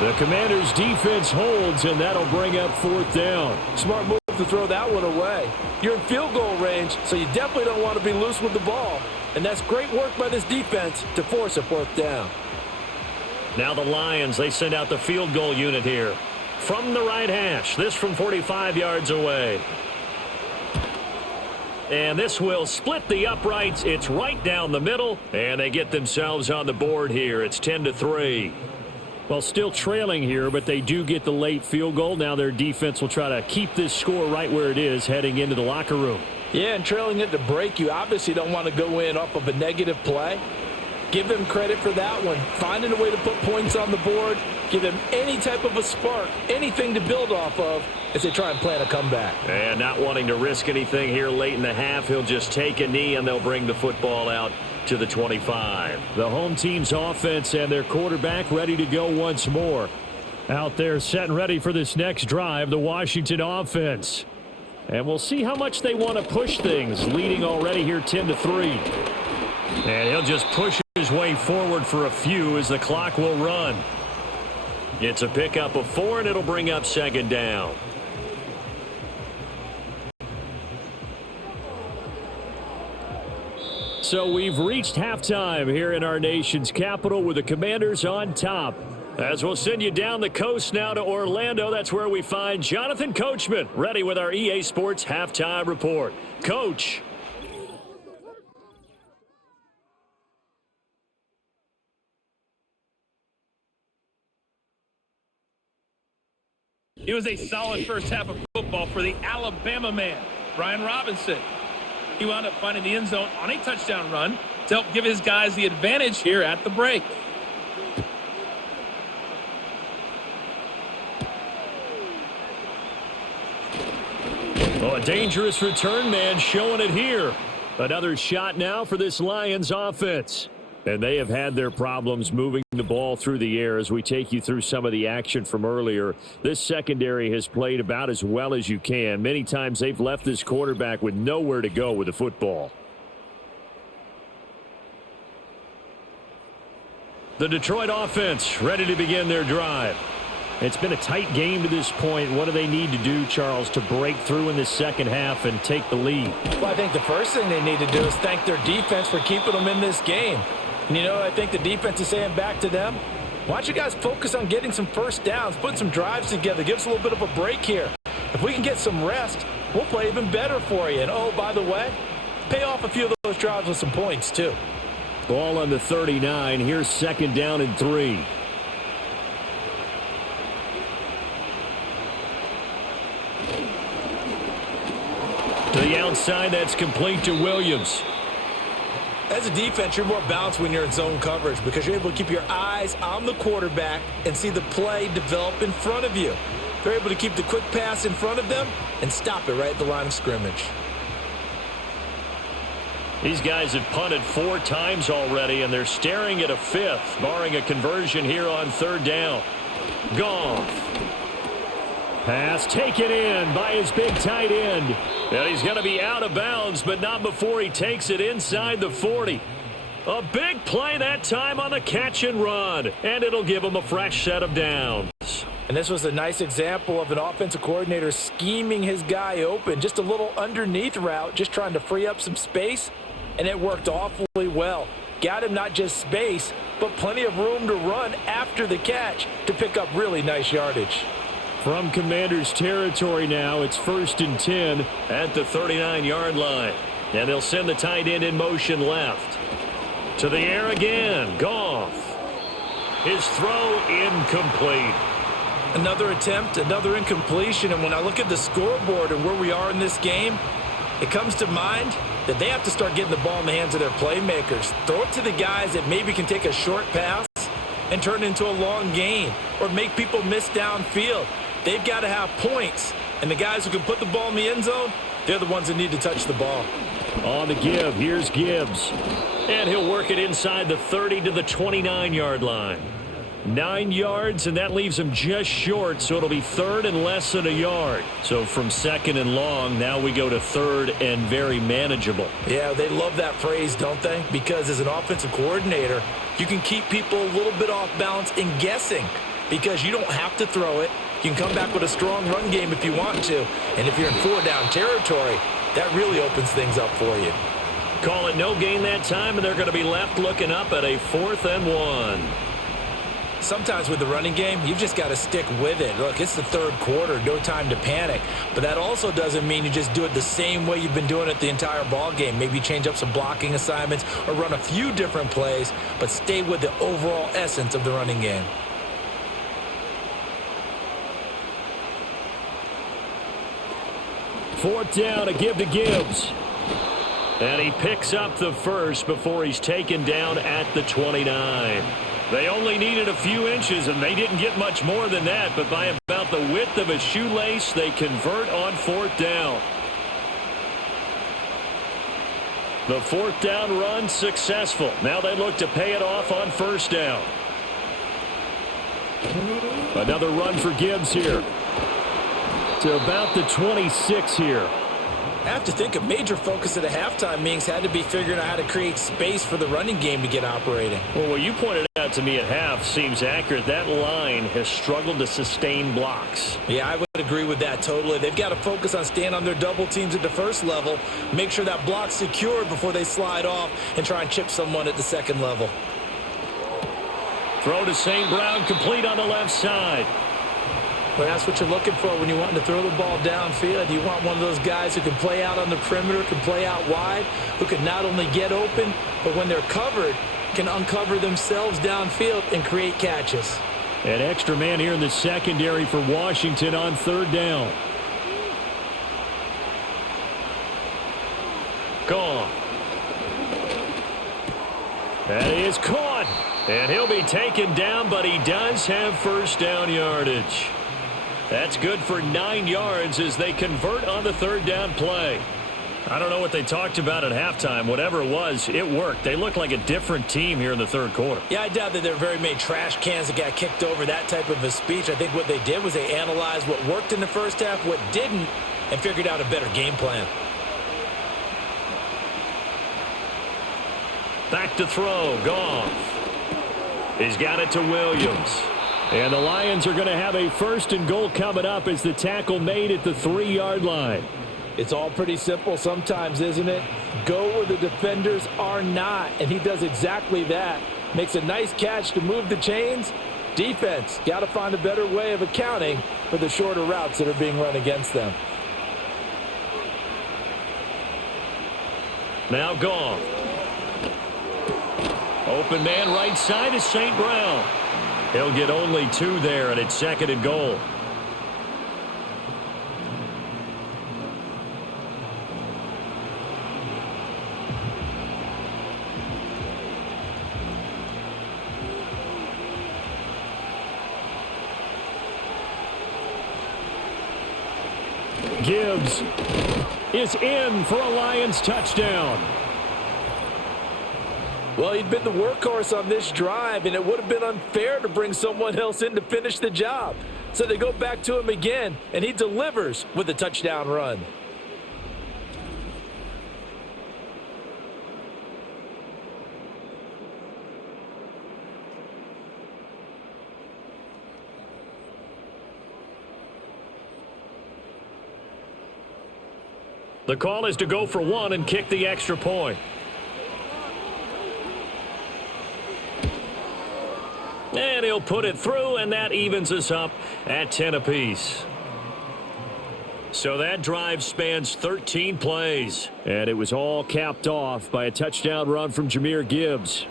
The Commanders' defense holds, and that'll bring up 4th down. Smart move to throw that one away. You're in field goal range, so you definitely don't want to be loose with the ball. And that's great work by this defense to force a 4th down. Now the Lions, they send out the field goal unit here. From the right hash, this from 45 yards away. And this will split the uprights. It's right down the middle, and they get themselves on the board here. It's 10-3. Well, still trailing here, but they do get the late field goal. Now their defense will try to keep this score right where it is heading into the locker room. Yeah, and trailing it to break, you obviously don't want to go in off of a negative play. Give them credit for that one. Finding a way to put points on the board. Give them any type of a spark, anything to build off of as they try and plan a comeback. And not wanting to risk anything here late in the half, he'll just take a knee and they'll bring the football out to the 25. The home team's offense and their quarterback ready to go once more. Out there set and ready for this next drive, the Washington offense. And we'll see how much they want to push things, leading already here 10-3. And he'll just push his way forward for a few as the clock will run. It's a pickup of 4, and it'll bring up 2nd down. So we've reached halftime here in our nation's capital with the Commanders on top. As we'll send you down the coast now to Orlando, that's where we find Jonathan Coachman ready with our EA Sports halftime report. Coach. It was a solid first half of football for the Alabama man, Brian Robinson. He wound up finding the end zone on a touchdown run to help give his guys the advantage here at the break. Oh, a dangerous return man showing it here. Another shot now for this Lions offense. And they have had their problems moving the ball through the air as we take you through some of the action from earlier. This secondary has played about as well as you can. Many times they've left this quarterback with nowhere to go with the football. The Detroit offense ready to begin their drive. It's been a tight game to this point. What do they need to do, Charles, to break through in the second half and take the lead? Well, I think the first thing they need to do is thank their defense for keeping them in this game. And, you know, I think the defense is saying back to them, why don't you guys focus on getting some first downs, putting some drives together, give us a little bit of a break here. If we can get some rest, we'll play even better for you. And, oh, by the way, pay off a few of those drives with some points, too. Ball on the 39. Here's second down and 3. To the outside, that's complete to Williams. As a defense, you're more balanced when you're in zone coverage because you're able to keep your eyes on the quarterback and see the play develop in front of you. They're able to keep the quick pass in front of them and stop it right at the line of scrimmage. These guys have punted 4 times already, and they're staring at a 5th, barring a conversion here on third down. Goff. Pass taken in by his big tight end. And he's going to be out of bounds, but not before he takes it inside the 40. A big play that time on the catch and run, and it'll give him a fresh set of downs. And this was a nice example of an offensive coordinator scheming his guy open. Just a little underneath route, just trying to free up some space, and it worked awfully well. Got him not just space, but plenty of room to run after the catch to pick up really nice yardage. From Commander's territory now, it's 1st and 10 at the 39-yard line. And they'll send the tight end in motion left. To the air again, Goff. His throw incomplete. Another attempt, another incompletion, and when I look at the scoreboard and where we are in this game, it comes to mind that they have to start getting the ball in the hands of their playmakers. Throw it to the guys that maybe can take a short pass and turn it into a long gain or make people miss downfield. They've got to have points, and the guys who can put the ball in the end zone, they're the ones that need to touch the ball. On the give, here's Gibbs. And he'll work it inside the 30 to the 29-yard line. 9 yards, and that leaves him just short, so it'll be 3rd and less than a yard. So from 2nd and long, now we go to 3rd and very manageable. Yeah, they love that phrase, don't they? Because as an offensive coordinator, you can keep people a little bit off balance and guessing because you don't have to throw it. You can come back with a strong run game if you want to. And if you're in 4-down territory, that really opens things up for you. Call it no gain that time, and they're going to be left looking up at a 4th and 1. Sometimes with the running game, you've just got to stick with it. Look, it's the 3rd quarter, no time to panic. But that also doesn't mean you just do it the same way you've been doing it the entire ball game. Maybe change up some blocking assignments or run a few different plays, but stay with the overall essence of the running game. Fourth down, a give to Gibbs. And he picks up the first before he's taken down at the 29. They only needed a few inches, and they didn't get much more than that. But by about the width of a shoelace, they convert on 4th down. The 4th down run successful. Now they look to pay it off on 1st down. Another run for Gibbs here. To about the 26 here. I have to think a major focus at a halftime meetings had to be figuring out how to create space for the running game to get operating. Well, what you pointed out to me at half seems accurate. That line has struggled to sustain blocks. Yeah, I would agree with that totally. They've got to focus on staying on their double teams at the first level, make sure that block's secured before they slide off and try and chip someone at the second level. Throw to St. Brown, complete on the left side. Well, that's what you're looking for when you want to throw the ball downfield. You want one of those guys who can play out on the perimeter, can play out wide, who can not only get open, but when they're covered, can uncover themselves downfield and create catches. An extra man here in the secondary for Washington on 3rd down. Gone. That is caught. And he'll be taken down, but he does have 1st down yardage. That's good for 9 yards as they convert on the 3rd down play. I don't know what they talked about at halftime. Whatever it was, it worked. They look like a different team here in the 3rd quarter. Yeah, I doubt that there were very many trash cans that got kicked over, that type of a speech. I think what they did was they analyzed what worked in the first half, what didn't, and figured out a better game plan. Back to throw. Goff. He's got it to Williams. And the Lions are going to have a 1st and goal coming up as the tackle made at the 3-yard line. It's all pretty simple sometimes, isn't it? Go where the defenders are not, and he does exactly that. Makes a nice catch to move the chains. Defense, got to find a better way of accounting for the shorter routes that are being run against them. Now Goff. Open man right side is St. Brown. He'll get only 2 there, and it's 2nd and goal. Gibbs is in for a Lions touchdown. Well, he'd been the workhorse on this drive, and it would have been unfair to bring someone else in to finish the job. So they go back to him again, and he delivers with a touchdown run. The call is to go for 1 and kick the extra point. And he'll put it through, and that evens us up at 10 apiece. So that drive spans 13 plays, and it was all capped off by a touchdown run from Jahmyr Gibbs.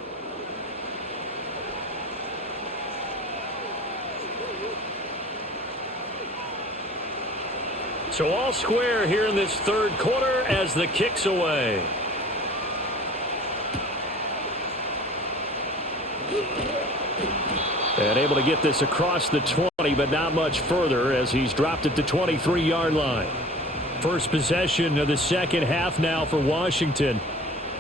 So all square here in this 3rd quarter as the kick's away. And able to get this across the 20, but not much further as he's dropped it to 23-yard line. First possession of the 2nd half now for Washington.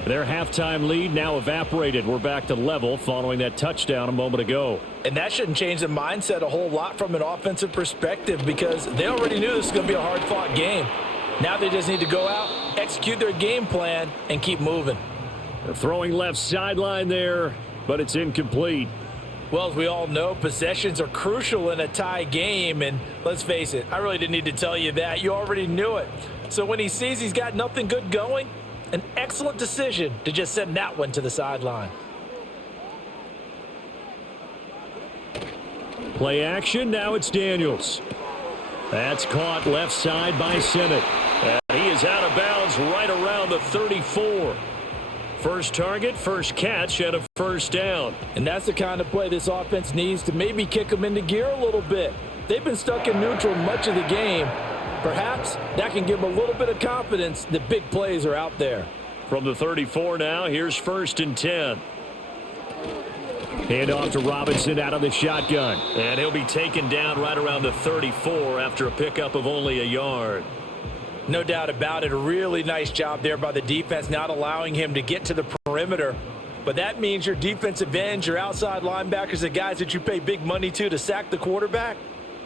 Their halftime lead now evaporated. We're back to level following that touchdown a moment ago. And that shouldn't change the mindset a whole lot from an offensive perspective because they already knew this was going to be a hard-fought game. Now they just need to go out, execute their game plan, and keep moving. They're throwing left sideline there, but it's incomplete. Well, as we all know, possessions are crucial in a tie game, and let's face it, I really didn't need to tell you that. You already knew it. So when he sees he's got nothing good going, an excellent decision to just send that one to the sideline. Play action, now it's Daniels. That's caught left side by Sennett. And he is out of bounds right around the 34. First target, first catch, and a 1st down. And that's the kind of play this offense needs to maybe kick them into gear a little bit. They've been stuck in neutral much of the game. Perhaps that can give them a little bit of confidence that big plays are out there. From the 34 now, here's 1st and 10. Hand off to Robinson out of the shotgun. And he'll be taken down right around the 34 after a pickup of only a yard. No doubt about it. A really nice job there by the defense, not allowing him to get to the perimeter. But that means your defensive ends, your outside linebackers, the guys that you pay big money to sack the quarterback,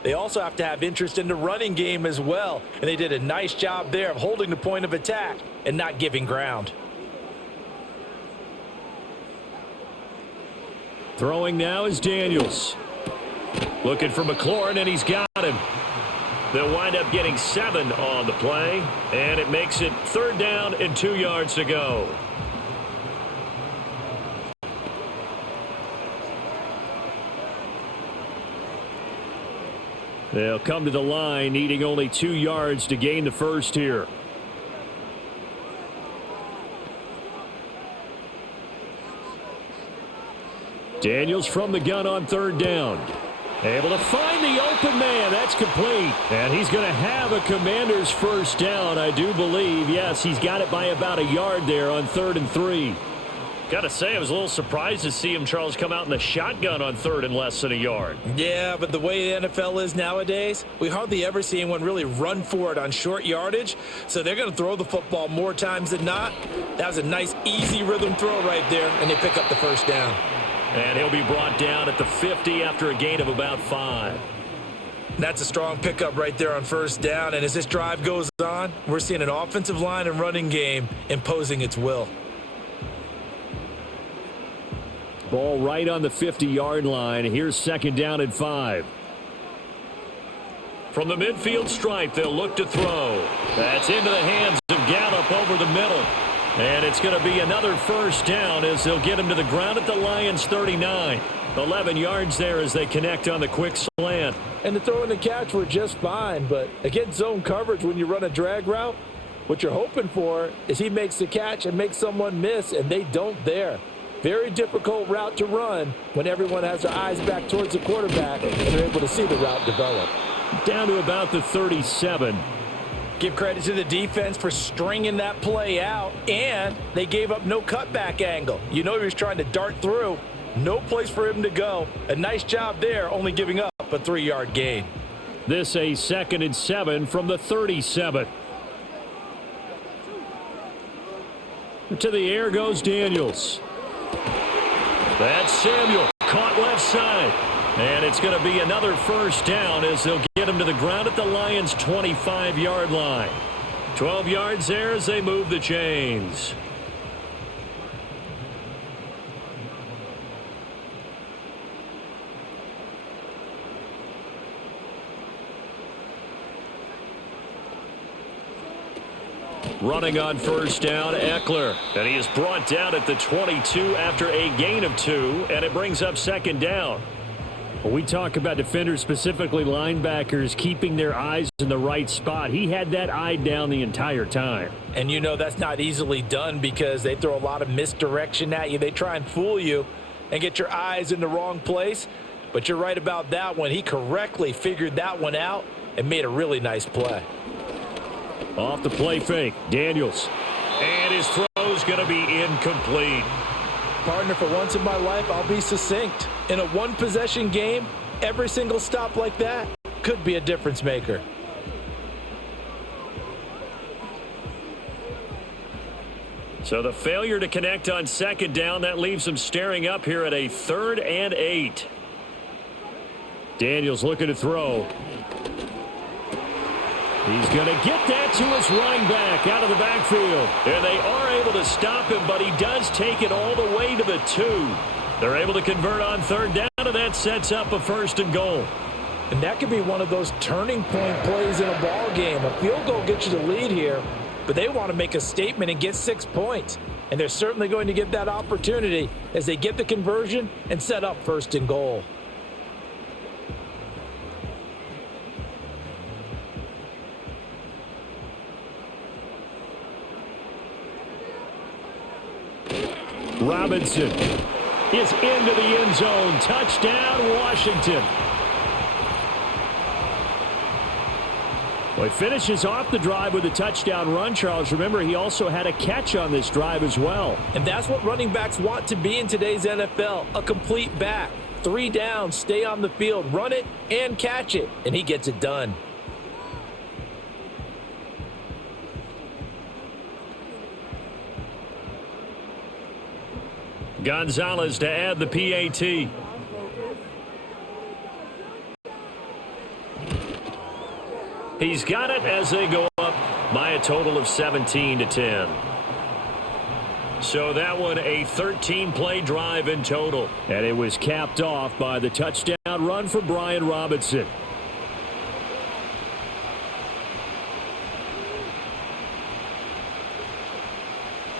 they also have to have interest in the running game as well. And they did a nice job there of holding the point of attack and not giving ground. Throwing now is Daniels. Looking for McLaurin, and he's got him. They'll wind up getting 7 on the play, and it makes it 3rd down and 2 yards to go. They'll come to the line, needing only 2 yards to gain the first here. Daniels from the gun on 3rd down. Able to find the open man. That's complete. And he's going to have a Commander's 1st down, I do believe. Yes, he's got it by about a yard there on 3rd and 3. Got to say, I was a little surprised to see him, Charles, come out in the shotgun on 3rd and less than a yard. Yeah, but the way the NFL is nowadays, we hardly ever see anyone really run for it on short yardage. So they're going to throw the football more times than not. That was a nice, easy rhythm throw right there, and they pick up the 1st down. And he'll be brought down at the 50 after a gain of about 5. That's a strong pickup right there on 1st down. And as this drive goes on, we're seeing an offensive line and running game imposing its will. Ball right on the 50-yard line. Here's second down and 5. From the midfield stripe, they'll look to throw. That's into the hands of Gallup over the middle. And it's going to be another first down as they'll get him to the ground at the Lions' 39. 11 yards there as they connect on the quick slant. And the throw and the catch were just fine, but against zone coverage when you run a drag route, what you're hoping for is he makes the catch and makes someone miss, and they don't there. Very difficult route to run when everyone has their eyes back towards the quarterback and they're able to see the route develop. Down to about the 37. Give credit to the defense for stringing that play out, and they gave up no cutback angle. You know he was trying to dart through. No place for him to go. A nice job there, only giving up a 3-yard gain. This a 2nd and 7 from the 37. To the air goes Daniels. That's Samuel. Caught left side. And it's going to be another first down as they'll get him to the ground at the Lions' 25-yard line. 12 yards there as they move the chains. Running on first down, Eckler. And he is brought down at the 22 after a gain of 2, and it brings up second down. When we talk about defenders, specifically linebackers, keeping their eyes in the right spot, he had that eye down the entire time. And you know that's not easily done because they throw a lot of misdirection at you. They try and fool you and get your eyes in the wrong place. But you're right about that one. He correctly figured that one out and made a really nice play. Off the play fake, Daniels. And his throw's going to be incomplete. Partner, for once in my life, I'll be succinct. In a one-possession game, every single stop like that could be a difference maker. So the failure to connect on second down, that leaves them staring up here at a 3rd and 8. Daniels looking to throw. He's going to get that to his running back out of the backfield. And they are able to stop him, but he does take it all the way to the 2. They're able to convert on 3rd down, and that sets up a 1st and goal. And that could be one of those turning point plays in a ball game. A field goal gets you the lead here, but they want to make a statement and get 6 points. And they're certainly going to get that opportunity as they get the conversion and set up 1st and goal. Robinson is into the end zone. Touchdown, Washington. Well, he finishes off the drive with a touchdown run, Charles. Remember, he also had a catch on this drive as well. And that's what running backs want to be in today's NFL, a complete back. 3 downs, stay on the field, run it, and catch it. And he gets it done. Gonzalez to add the PAT. He's got it as they go up by a total of 17-10. So that one a 13-play drive in total. And it was capped off by the touchdown run for Brian Robinson.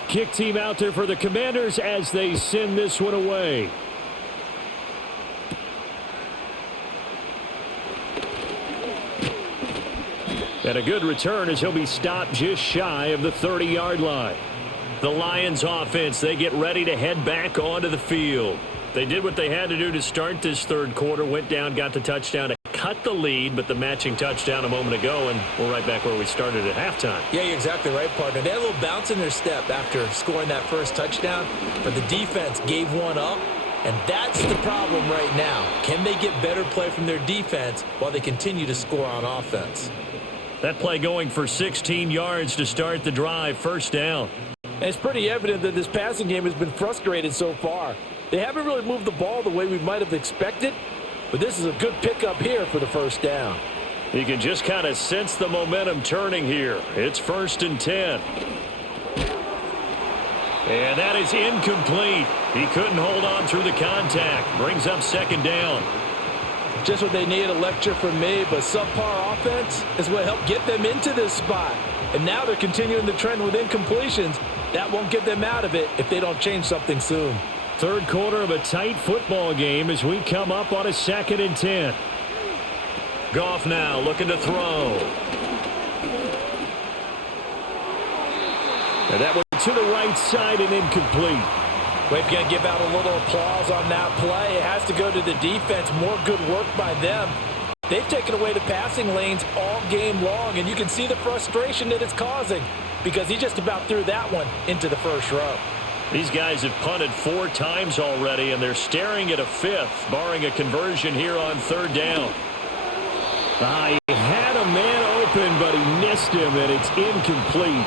Kick team out there for the Commanders as they send this one away. And a good return as he'll be stopped just shy of the 30-yard line. The Lions offense, they get ready to head back onto the field. They did what they had to do to start this 3rd quarter, went down, got the touchdown to cut the lead, but the matching touchdown a moment ago, and we're right back where we started at halftime. Yeah, you're exactly right, partner. They had a little bounce in their step after scoring that first touchdown, but the defense gave one up, and that's the problem right now. Can they get better play from their defense while they continue to score on offense? That play going for 16 yards to start the drive, 1st down. And it's pretty evident that this passing game has been frustrated so far. They haven't really moved the ball the way we might have expected, but this is a good pickup here for the 1st down. You can just kind of sense the momentum turning here. It's 1st and 10. And that is incomplete. He couldn't hold on through the contact. Brings up second down. Just what they need, a lecture from me, but subpar offense is what helped get them into this spot. And now they're continuing the trend with incompletions. That won't get them out of it if they don't change something soon. Third quarter of a tight football game as we come up on a 2nd and 10. Goff now looking to throw. And that went to the right side and incomplete. Well, if you're going to give out a little applause on that play, it has to go to the defense. More good work by them. They've taken away the passing lanes all game long, and you can see the frustration that it's causing because he just about threw that one into the first row. These guys have punted 4 times already, and they're staring at a 5th, barring a conversion here on 3rd down. He had a man open, but he missed him, and it's incomplete.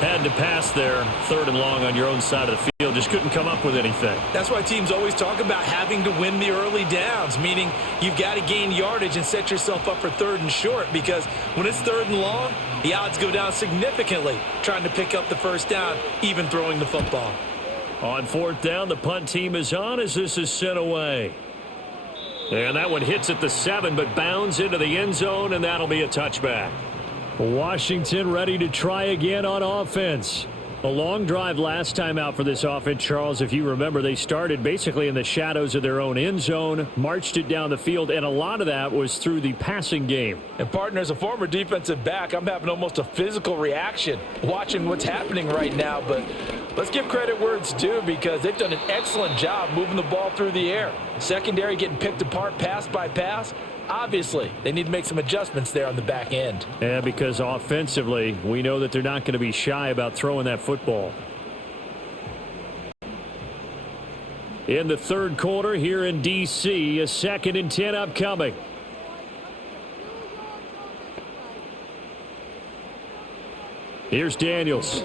Had to pass there, 3rd and long on your own side of the field. Just couldn't come up with anything. That's why teams always talk about having to win the early downs, meaning you've got to gain yardage and set yourself up for 3rd and short, because when it's 3rd and long, the odds go down significantly trying to pick up the first down, even throwing the football. On 4th down, the punt team is on as this is sent away. And that one hits at the 7, but bounds into the end zone, and that'll be a touchback. Washington ready to try again on offense. A long drive last time out for this offense, Charles. If you remember, they started basically in the shadows of their own end zone, marched it down the field, and a lot of that was through the passing game. And, partner, as a former defensive back, I'm having almost a physical reaction watching what's happening right now. But let's give credit where it's due because they've done an excellent job moving the ball through the air. Secondary getting picked apart pass by pass. Obviously, they need to make some adjustments there on the back end. Yeah, because offensively, we know that they're not going to be shy about throwing that football. In the 3rd quarter here in D.C., a 2nd and 10 upcoming. Here's Daniels.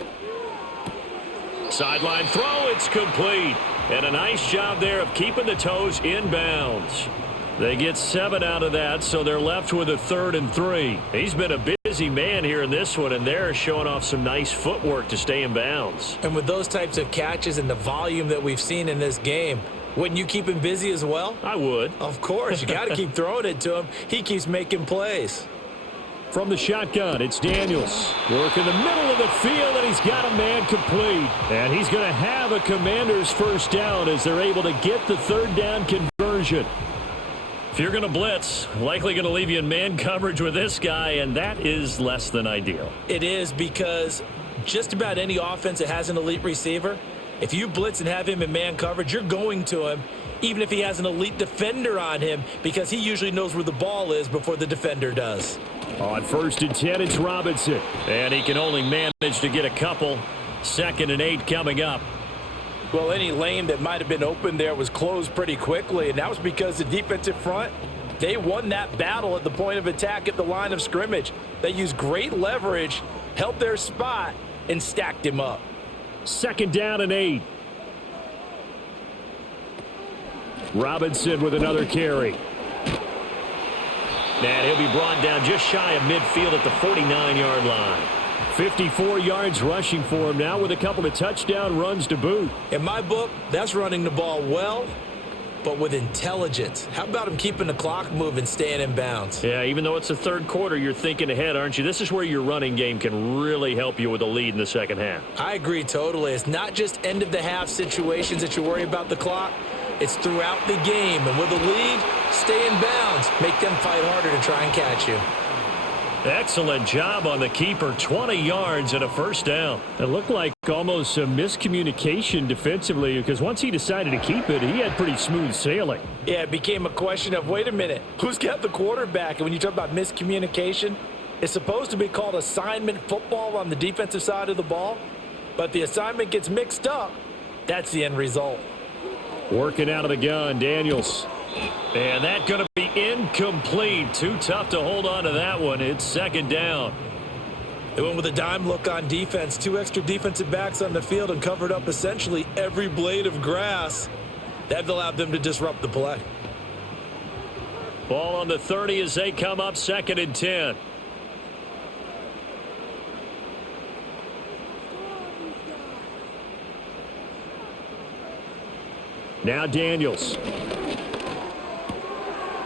Sideline throw, it's complete. And a nice job there of keeping the toes in bounds. They get 7 out of that, so they're left with a 3rd and 3. He's been a busy man here in this one, and they're showing off some nice footwork to stay in bounds. And with those types of catches and the volume that we've seen in this game, wouldn't you keep him busy as well? I would. Of course. You got to keep throwing it to him. He keeps making plays. From the shotgun, it's Daniels. Work in the middle of the field, and he's got a man complete. And he's going to have a Commander's first down as they're able to get the 3rd down conversion. If you're going to blitz, likely going to leave you in man coverage with this guy, and that is less than ideal. It is because just about any offense that has an elite receiver, if you blitz and have him in man coverage, you're going to him, even if he has an elite defender on him, because he usually knows where the ball is before the defender does. On 1st and 10, it's Robinson. And he can only manage to get a couple. 2nd and 8 coming up. Well, any lane that might have been open there was closed pretty quickly, and that was because the defensive front, they won that battle at the point of attack at the line of scrimmage. They used great leverage, held their spot, and stacked him up. 2nd down and 8. Robinson with another carry. And he'll be brought down just shy of midfield at the 49-yard line. 54 yards rushing for him now with a couple of touchdown runs to boot. In my book, that's running the ball well, but with intelligence. How about him keeping the clock moving, staying in bounds? Yeah, even though it's the 3rd quarter, you're thinking ahead, aren't you? This is where your running game can really help you with a lead in the 2nd half. I agree totally. It's not just end-of-the-half situations that you worry about the clock. It's throughout the game. And with a lead, stay in bounds. Make them fight harder to try and catch you. Excellent job on the keeper. 20 yards and a first down. It looked like almost a miscommunication defensively because once he decided to keep it, he had pretty smooth sailing. Yeah, it became a question of, wait a minute, who's got the quarterback? And when you talk about miscommunication, it's supposed to be called assignment football on the defensive side of the ball. But the assignment gets mixed up. That's the end result. Working out of the gun, Daniels. And that's going to be incomplete. Too tough to hold on to that one. It's 2nd down. They went with a dime look on defense. 2 extra defensive backs on the field and covered up essentially every blade of grass. That allowed them to disrupt the play. Ball on the 30 as they come up 2nd and 10. Now Daniels.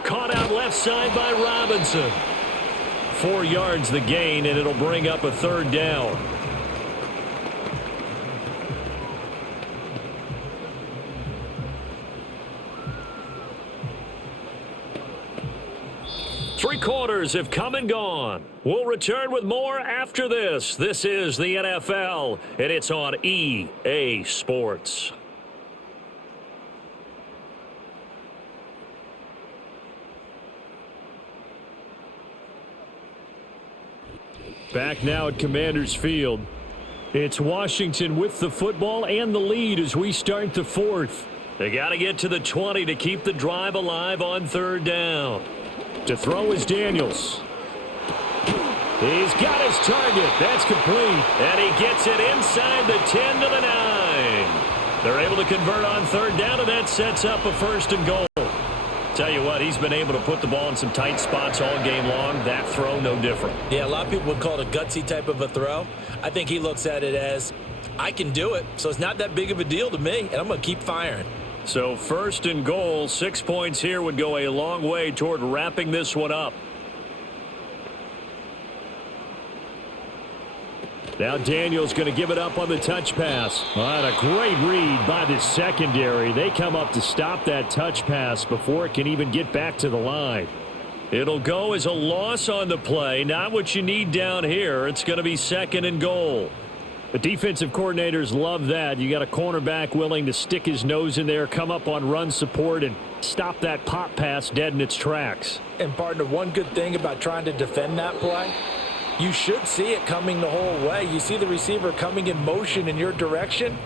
Caught out left side by Robinson. 4 yards the gain, and it'll bring up a third down. Three quarters have come and gone. We'll return with more after this. This is the NFL, and it's on EA Sports. Back now at Commanders Field. It's Washington with the football and the lead as we start the fourth. They got to get to the 20 to keep the drive alive on third down. To throw is Daniels. He's got his target. That's complete. And he gets it inside the 10 to the 9. They're able to convert on third down, and that sets up a first and goal. Tell you what, he's been able to put the ball in some tight spots all game long. That throw, no different. Yeah, a lot of people would call it a gutsy type of a throw. I think he looks at it as, I can do it, so it's not that big of a deal to me, and I'm going to keep firing. So first and goal, 6 points here would go a long way toward wrapping this one up. Now Daniels going to give it up on the touch pass. And a great read by the secondary. They come up to stop that touch pass before it can even get back to the line. It'll go as a loss on the play. Not what you need down here. It's going to be second and goal. The defensive coordinators love that. You got a cornerback willing to stick his nose in there, come up on run support, and stop that pop pass dead in its tracks. And partner, one good thing about trying to defend that play, you should see it coming the whole way. You see the receiver coming in motion in your direction.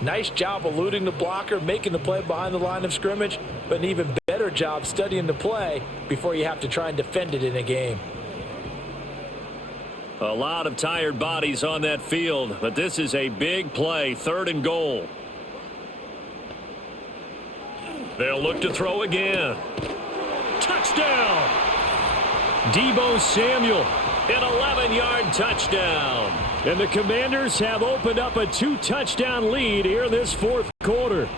Nice job eluding the blocker, making the play behind the line of scrimmage, but an even better job studying the play before you have to try and defend it in a game. A lot of tired bodies on that field, but this is a big play, third and goal. They'll look to throw again. Touchdown! Deebo Samuel, an 11-yard touchdown. And the Commanders have opened up a 2-touchdown lead here in this fourth quarter.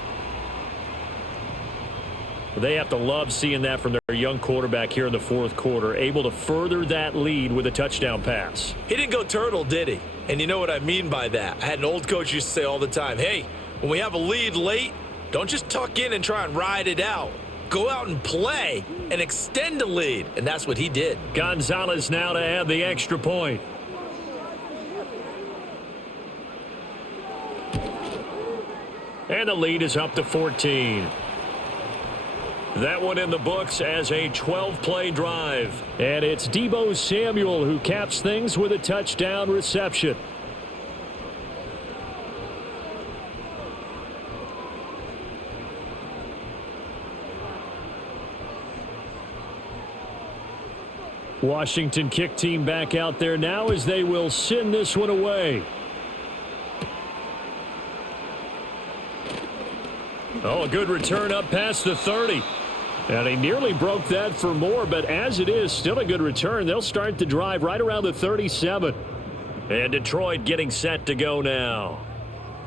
They have to love seeing that from their young quarterback here in the fourth quarter, able to further that lead with a touchdown pass. He didn't go turtle, did he? And you know what I mean by that. I had an old coach used to say all the time, hey, when we have a lead late, don't just tuck in and try and ride it out. Go out and play and extend the lead. And that's what he did. Gonzalez now to add the extra point. And the lead is up to 14. That one in the books as a 12-play drive. And it's Deebo Samuel who caps things with a touchdown reception. Washington kick team back out there now as they will send this one away. Oh, a good return up past the 30. And he nearly broke that for more, but as it is, still a good return. They'll start the drive right around the 37. And Detroit getting set to go now.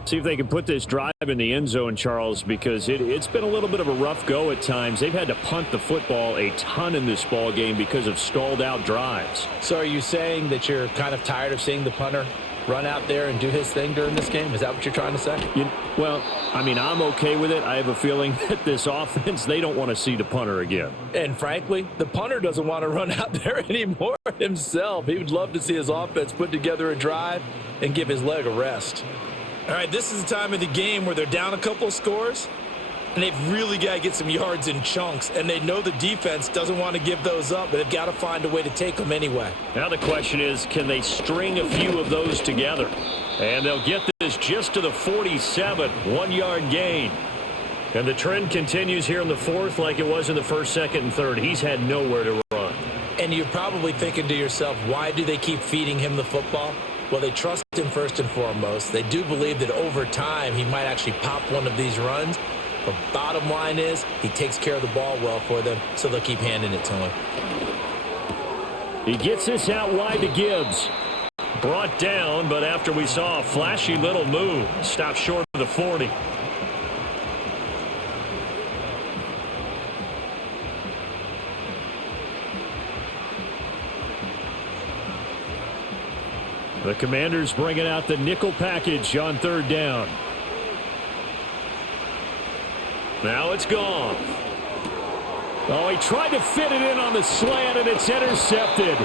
See if they can put this drive in the end zone, Charles, because it's been a little bit of a rough go at times. They've had to punt the football a ton in this ball game because of stalled out drives. So are you saying that you're kind of tired of seeing the punter run out there and do his thing during this game? Is that what you're trying to say? Well, I mean, I'm okay with it. I have a feeling that this offense, they don't want to see the punter again. And frankly, the punter doesn't want to run out there anymore himself. He would love to see his offense put together a drive and give his leg a rest. All right, this is the time of the game where they're down a couple of scores, and they've really got to get some yards in chunks, and they know the defense doesn't want to give those up, but they've got to find a way to take them anyway. Now the question is, can they string a few of those together? And they'll get this just to the 47, 1-yard gain. And the trend continues here in the fourth like it was in the first, second, and third. He's had nowhere to run. And you're probably thinking to yourself, why do they keep feeding him the football? Well, they trust him first and foremost. They do believe that over time he might actually pop one of these runs. But bottom line is he takes care of the ball well for them, so they'll keep handing it to him. He gets this out wide to Gibbs. Brought down, but after we saw a flashy little move, stopped short of the 40. The Commanders bringing out the nickel package on third down. Now it's gone. Oh, he tried to fit it in on the slant, and it's intercepted.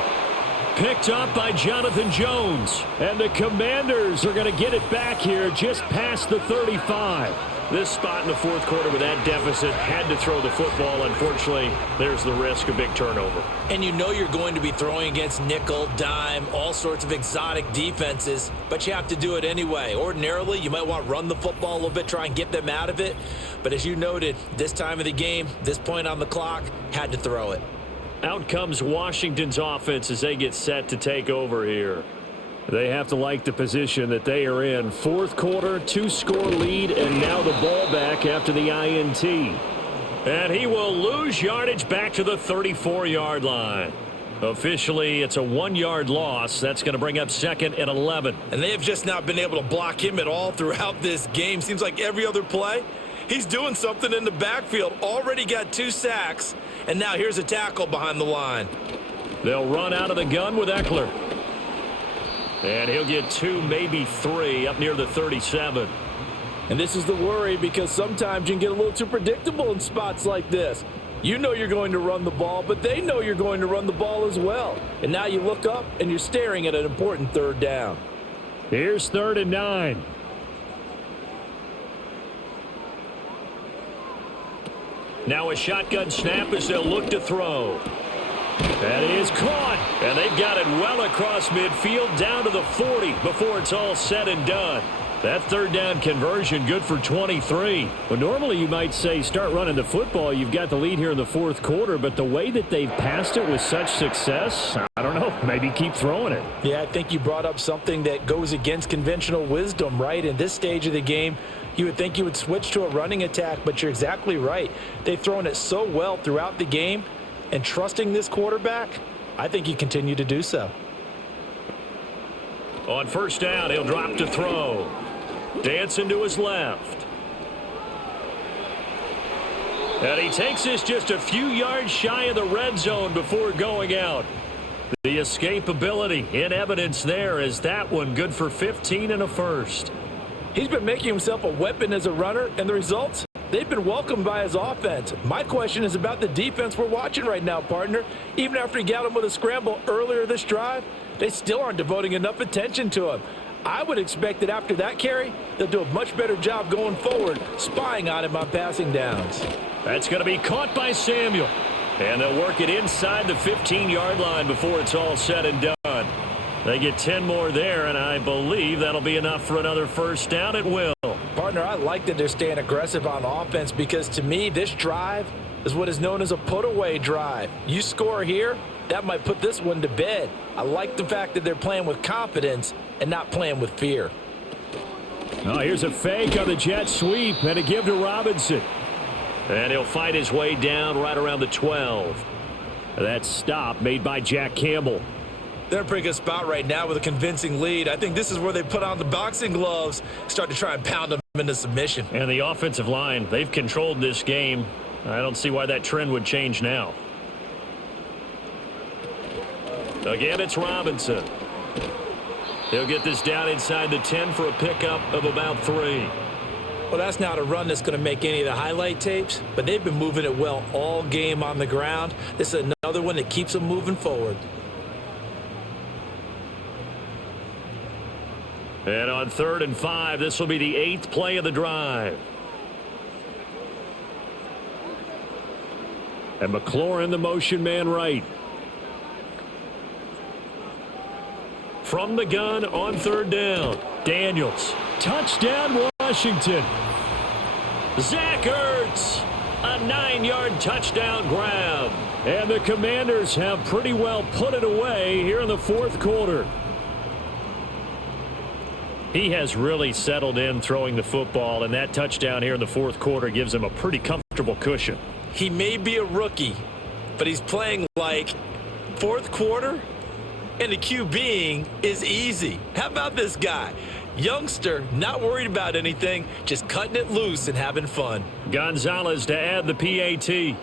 Picked up by Jonathan Jones. And the Commanders are going to get it back here just past the 35. This spot in the fourth quarter with that deficit, had to throw the football. Unfortunately, there's the risk of big turnover. And you know you're going to be throwing against nickel, dime, all sorts of exotic defenses, but you have to do it anyway. Ordinarily, you might want to run the football a little bit, try and get them out of it. But as you noted, this time of the game, this point on the clock, had to throw it. Out comes Washington's offense as they get set to take over here. They have to like the position that they are in. Fourth quarter, 2-score lead, and now the ball back after the INT. And he will lose yardage back to the 34-yard line. Officially, it's a 1-yard loss. That's going to bring up second and 11. And they have just not been able to block him at all throughout this game. Seems like every other play, he's doing something in the backfield. Already got 2 sacks, and now here's a tackle behind the line. They'll run out of the gun with Eckler. And he'll get 2, maybe 3, up near the 37. And this is the worry, because sometimes you can get a little too predictable in spots like this. You know you're going to run the ball, but they know you're going to run the ball as well. And now you look up and you're staring at an important third down. Here's 3rd and 9. Now a shotgun snap as they'll look to throw. That is caught, and they've got it well across midfield down to the 40 before it's all said and done. That third down conversion good for 23. Well, normally you might say start running the football. You've got the lead here in the fourth quarter, but the way that they've passed it with such success, I don't know, maybe keep throwing it. Yeah, I think you brought up something that goes against conventional wisdom, right? In this stage of the game, you would think you would switch to a running attack, but you're exactly right. They've thrown it so well throughout the game. And trusting this quarterback, I think you continue to do so. On first down, he'll drop to throw. Dancing to his left. And he takes this just a few yards shy of the red zone before going out. The escapability in evidence there is that one good for 15 and a first. He's been making himself a weapon as a runner, and the results? They've been welcomed by his offense. My question is about the defense we're watching right now, partner. Even after he got him with a scramble earlier this drive, they still aren't devoting enough attention to him. I would expect that after that carry, they'll do a much better job going forward, spying on him on passing downs. That's going to be caught by Samuel. And they'll work it inside the 15-yard line before it's all said and done. They get 10 more there, and I believe that'll be enough for another first down. It will. Partner, I like that they're staying aggressive on offense, because to me, this drive is what is known as a put-away drive. You score here, that might put this one to bed. I like the fact that they're playing with confidence and not playing with fear. Oh, here's a fake on the jet sweep, and a give to Robinson. And he'll fight his way down right around the 12. That stop made by Jack Campbell. They're in a pretty good spot right now with a convincing lead. I think this is where they put on the boxing gloves, start to try and pound them into submission. And the offensive line, they've controlled this game. I don't see why that trend would change now. Again, it's Robinson. He'll get this down inside the 10 for a pickup of about 3. Well, that's not a run that's going to make any of the highlight tapes, but they've been moving it well all game on the ground. This is another one that keeps them moving forward. And on 3rd and 5, this will be the 8th play of the drive. And McLaurin, the motion man right. From the gun on 3rd down. Daniels. Touchdown, Washington. Zach Ertz. A 9-yard touchdown grab. And the Commanders have pretty well put it away here in the fourth quarter. He has really settled in throwing the football, and that touchdown here in the fourth quarter gives him a pretty comfortable cushion. He may be a rookie, but he's playing like fourth quarter, and the QBing is easy. How about this guy? Youngster, not worried about anything, just cutting it loose and having fun. Gonzalez to add the PAT.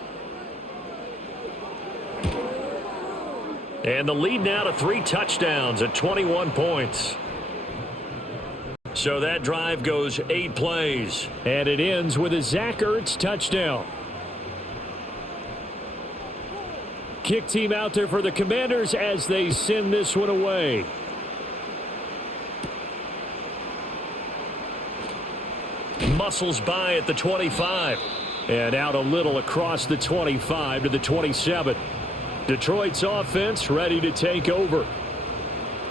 And the lead now to 3 touchdowns at 21 points. So that drive goes 8 plays. And it ends with a Zach Ertz touchdown. Kick team out there for the Commanders as they send this one away. Muscles by at the 25. And out a little across the 25 to the 27. Detroit's offense ready to take over.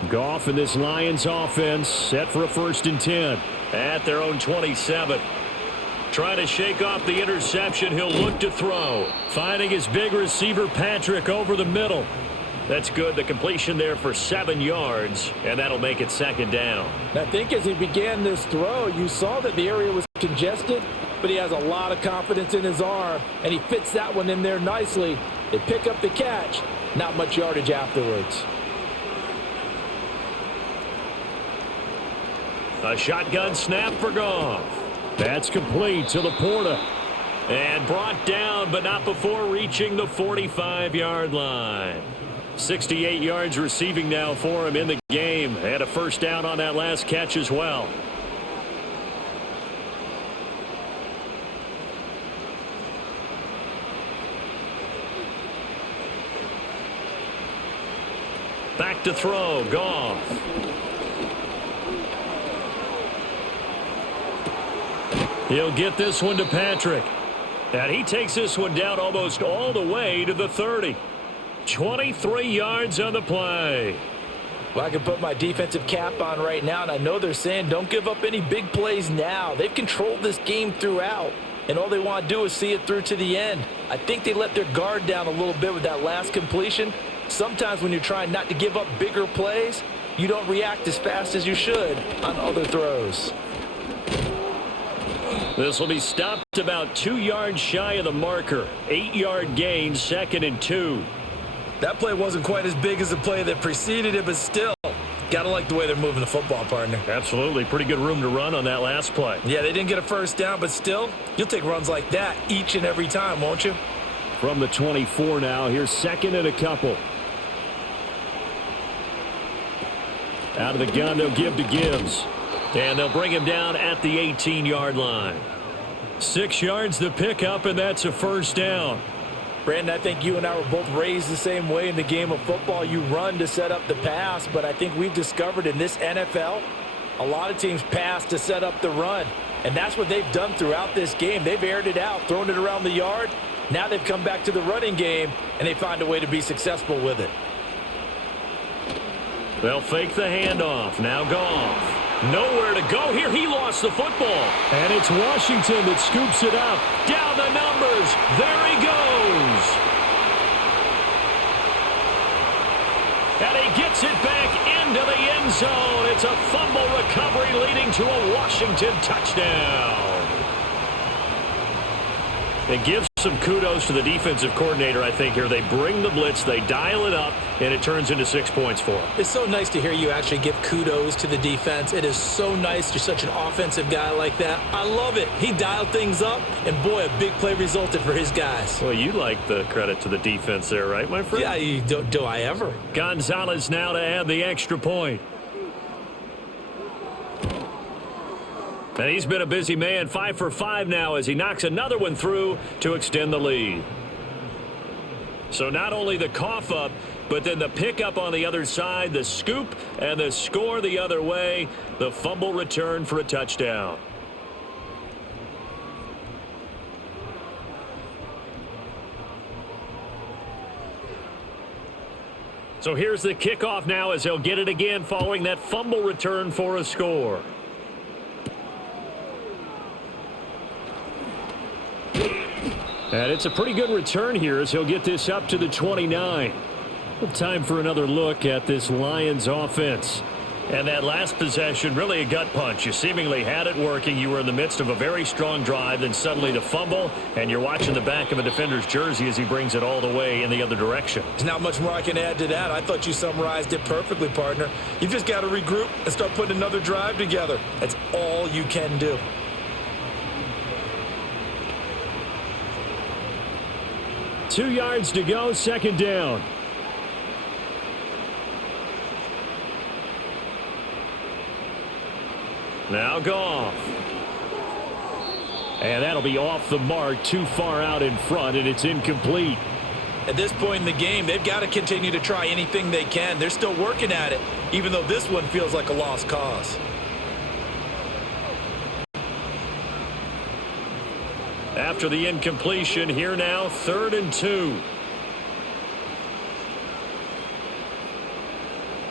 Goff and this Lions offense set for a 1st and 10. At their own 27. Trying to shake off the interception. He'll look to throw. Finding his big receiver Patrick over the middle. That's good. The completion there for 7 yards. And that'll make it 2nd down. I think as he began this throw, you saw that the area was congested, but he has a lot of confidence in his arm, and he fits that one in there nicely. They pick up the catch. Not much yardage afterwards. A shotgun snap for Goff. That's complete to Laporta. And brought down, but not before reaching the 45-yard line. 68 yards receiving now for him in the game. And a 1st down on that last catch as well. Back to throw, Goff. He'll get this one to Patrick. And he takes this one down almost all the way to the 30. 23 yards on the play. Well, I can put my defensive cap on right now, and I know they're saying don't give up any big plays now. They've controlled this game throughout, and all they want to do is see it through to the end. I think they let their guard down a little bit with that last completion. Sometimes when you're trying not to give up bigger plays, you don't react as fast as you should on other throws. This will be stopped about 2 yards shy of the marker. 8-yard gain, 2nd and 2. That play wasn't quite as big as the play that preceded it, but still, gotta like the way they're moving the football, partner. Absolutely. Pretty good room to run on that last play. Yeah, they didn't get a 1st down, but still, you'll take runs like that each and every time, won't you? From the 24 now, here's 2nd and a couple. Out of the gun, they'll give to Gibbs. And they'll bring him down at the 18-yard line. 6 yards to pick up, and that's a 1st down. Brandon, I think you and I were both raised the same way in the game of football. You run to set up the pass, but I think we've discovered in this NFL, a lot of teams pass to set up the run. And that's what they've done throughout this game. They've aired it out, thrown it around the yard. Now they've come back to the running game, and they find a way to be successful with it. They'll fake the handoff. Now Goff. Nowhere to go here. He lost the football. And it's Washington that scoops it up. Down the numbers. There he goes. And he gets it back into the end zone. It's a fumble recovery leading to a Washington touchdown. It gives some kudos to the defensive coordinator, I think, here. They bring the blitz, they dial it up, and it turns into 6 points for them. It's so nice to hear you actually give kudos to the defense. It is so nice. You're such an offensive guy like that. I love it. He dialed things up, and boy, a big play resulted for his guys. Well, you like the credit to the defense there, right, my friend? Yeah, do I ever? Gonzalez now to add the extra point. And he's been a busy man, 5 for 5 now as he knocks another one through to extend the lead. So not only the cough up, but then the pickup on the other side, the scoop, and the score the other way, the fumble return for a touchdown. So here's the kickoff now as they'll get it again following that fumble return for a score. And it's a pretty good return here as he'll get this up to the 29. Time for another look at this Lions offense. And that last possession, really a gut punch. You seemingly had it working. You were in the midst of a very strong drive, then suddenly the fumble, and you're watching the back of a defender's jersey as he brings it all the way in the other direction. There's not much more I can add to that. I thought you summarized it perfectly, partner. You've just got to regroup and start putting another drive together. That's all you can do. Two yards to go, 2nd down. Now Goff. And that'll be off the mark, too far out in front, and it's incomplete. At this point in the game, they've got to continue to try anything they can. They're still working at it, even though this one feels like a lost cause. After the incompletion, here now, 3rd and 2.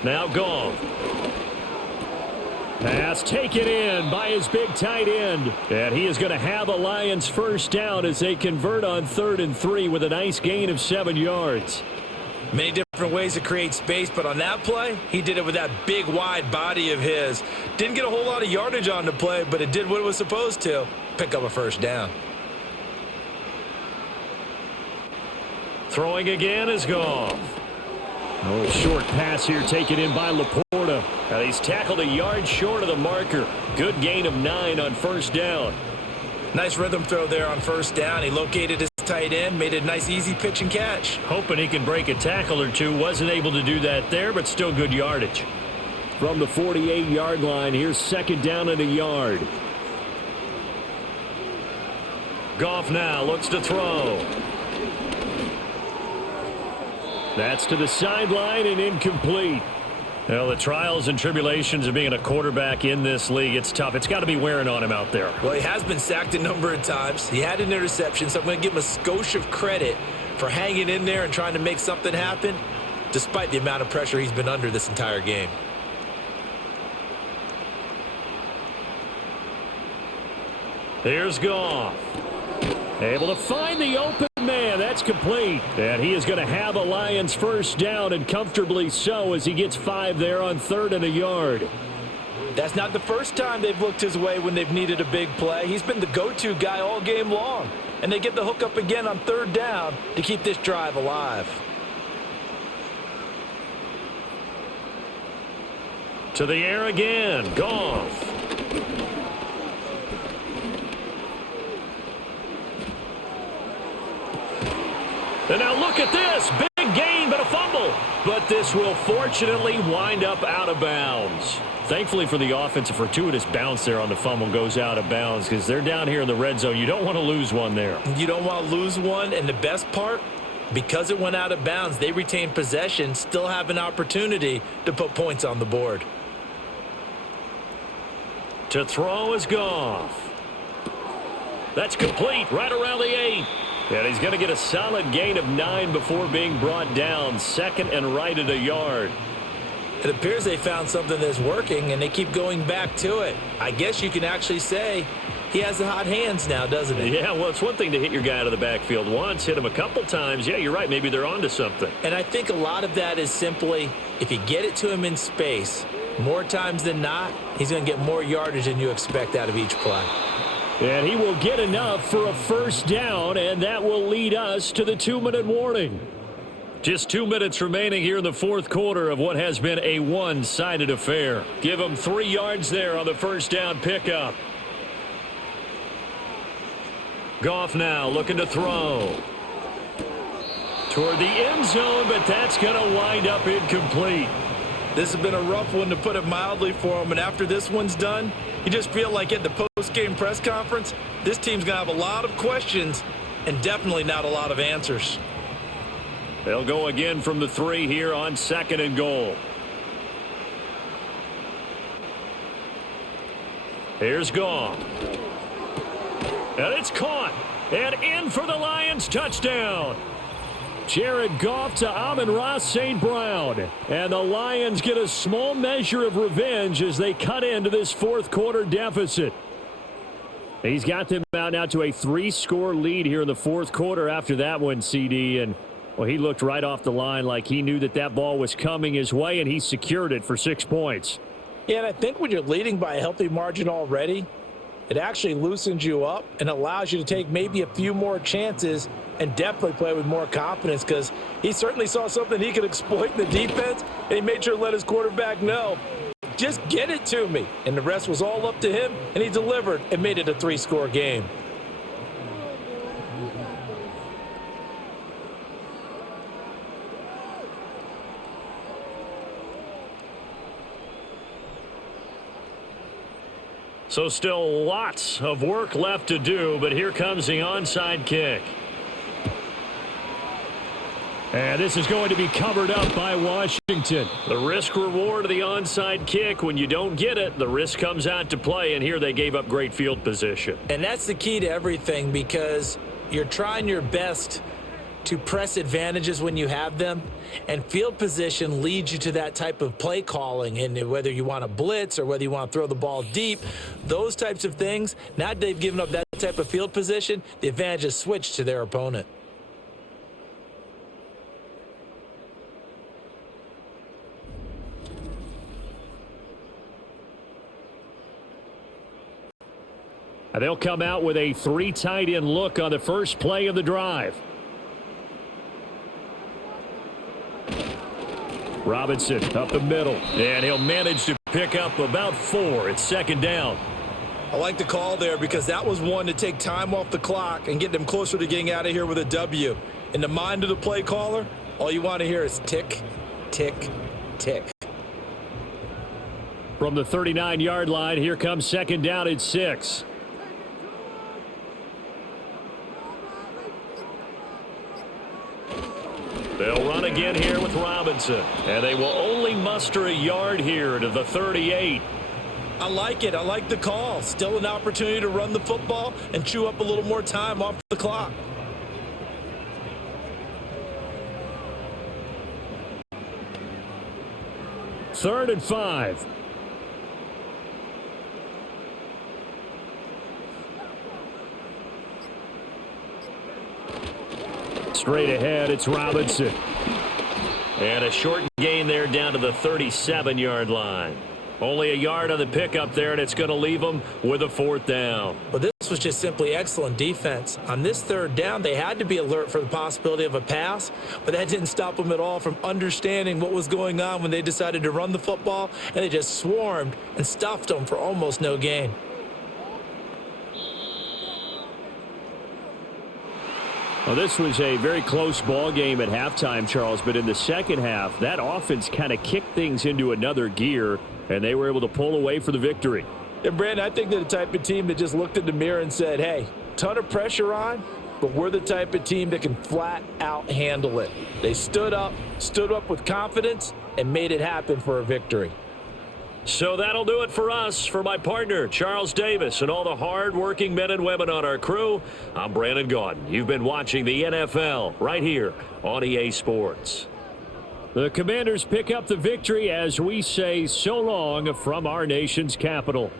Now Goff. Pass taken in by his big tight end. And he is going to have a Lions first down as they convert on 3rd and 3 with a nice gain of 7 yards. Many different ways to create space, but on that play, he did it with that big, wide body of his. Didn't get a whole lot of yardage on the play, but it did what it was supposed to, pick up a first down. Throwing again is Goff. Oh, short pass here taken in by Laporta. He's tackled a yard short of the marker. Good gain of 9 on first down. Nice rhythm throw there on first down. He located his tight end, made it a nice easy pitch and catch. Hoping he can break a tackle or two. Wasn't able to do that there, but still good yardage. From the 48-yard line, here's 2nd down and a yard. Goff now looks to throw. That's to the sideline and incomplete. Well, the trials and tribulations of being a quarterback in this league, it's tough. It's got to be wearing on him out there. Well, he has been sacked a number of times. He had an interception, so I'm going to give him a skosh of credit for hanging in there and trying to make something happen, despite the amount of pressure he's been under this entire game. Here's Goff. Able to find the open man. That's complete. And he is going to have a Lions first down, and comfortably so, as he gets 5 there on 3rd and a yard. That's not the first time they've looked his way when they've needed a big play. He's been the go-to guy all game long. And they get the hook up again on 3rd down to keep this drive alive. To the air again. Goff. And now look at this. Big gain, but a fumble. But this will fortunately wind up out of bounds. Thankfully for the offense, a fortuitous bounce there on the fumble goes out of bounds because they're down here in the red zone. You don't want to lose one there. You don't want to lose one, and the best part, because it went out of bounds, they retain possession, still have an opportunity to put points on the board. To throw is Goff. That's complete right around the 8. And he's going to get a solid gain of 9 before being brought down. 2nd and right at a yard. It appears they found something that's working, and they keep going back to it. I guess you can actually say he has the hot hands now, doesn't he? Yeah, well, it's one thing to hit your guy out of the backfield once, hit him a couple times. Yeah, you're right. Maybe they're onto something. And I think a lot of that is simply if you get it to him in space, more times than not, he's going to get more yardage than you expect out of each play. And he will get enough for a first down, and that will lead us to the 2-minute warning. Just 2 minutes remaining here in the 4th quarter of what has been a one-sided affair. Give him 3 yards there on the first down pickup. Goff now looking to throw. Toward the end zone, but that's going to wind up incomplete. This has been a rough one, to put it mildly, for him. And after this one's done, you just feel like at the post-game press conference, this team's going to have a lot of questions and definitely not a lot of answers. They'll go again from the 3 here on 2nd and goal. Here's Goff. And it's caught. And in for the Lions touchdown. Jared Goff to Amon-Ra St. Brown. And the Lions get a small measure of revenge as they cut into this 4th quarter deficit. He's got them out now to a 3-score lead here in the 4th quarter after that one, CD. And, well, he looked right off the line like he knew that that ball was coming his way, and he secured it for 6 points. Yeah, and I think when you're leading by a healthy margin already, it actually loosens you up and allows you to take maybe a few more chances and definitely play with more confidence, because he certainly saw something he could exploit in the defense, and he made sure to let his quarterback know, just get it to me. And the rest was all up to him, and he delivered and made it a 3-score game. So still lots of work left to do, but here comes the onside kick. And this is going to be covered up by Washington. The risk-reward of the onside kick, when you don't get it, the risk comes out to play, and here they gave up great field position. And that's the key to everything, because you're trying your best to press advantages when you have them, and field position leads you to that type of play calling, and whether you want to blitz or whether you want to throw the ball deep, those types of things. Now that they've given up that type of field position, the advantage is switched to their opponent. And they'll come out with a 3 tight end look on the first play of the drive. Robinson up the middle, and he'll manage to pick up about 4. It's second down. I like the call there, because that was one to take time off the clock and get them closer to getting out of here with a W. In the mind of the play caller, all you want to hear is tick, tick, tick. From the 39-yard line, here comes second down at 6. They'll run again here with Robinson, and they will only muster a yard here to the 38. I like it. I like the call. Still an opportunity to run the football and chew up a little more time off the clock. Third and 5. Straight ahead, it's Robinson. And a short gain there down to the 37-yard line. Only a yard on the pickup there, and it's going to leave them with a 4th down. Well, this was just simply excellent defense. On this 3rd down, they had to be alert for the possibility of a pass, but that didn't stop them at all from understanding what was going on when they decided to run the football, and they just swarmed and stuffed them for almost no gain. Well, this was a very close ball game at halftime, Charles, but in the second half, that offense kind of kicked things into another gear, and they were able to pull away for the victory. And, Brandon, I think they're the type of team that just looked in the mirror and said, hey, ton of pressure on, but we're the type of team that can flat out handle it. They stood up with confidence, and made it happen for a victory. So that'll do it for us. For my partner, Charles Davis, and all the hard-working men and women on our crew, I'm Brandon Gaudin. You've been watching the NFL right here on EA Sports. The Commanders pick up the victory as we say so long from our nation's capital.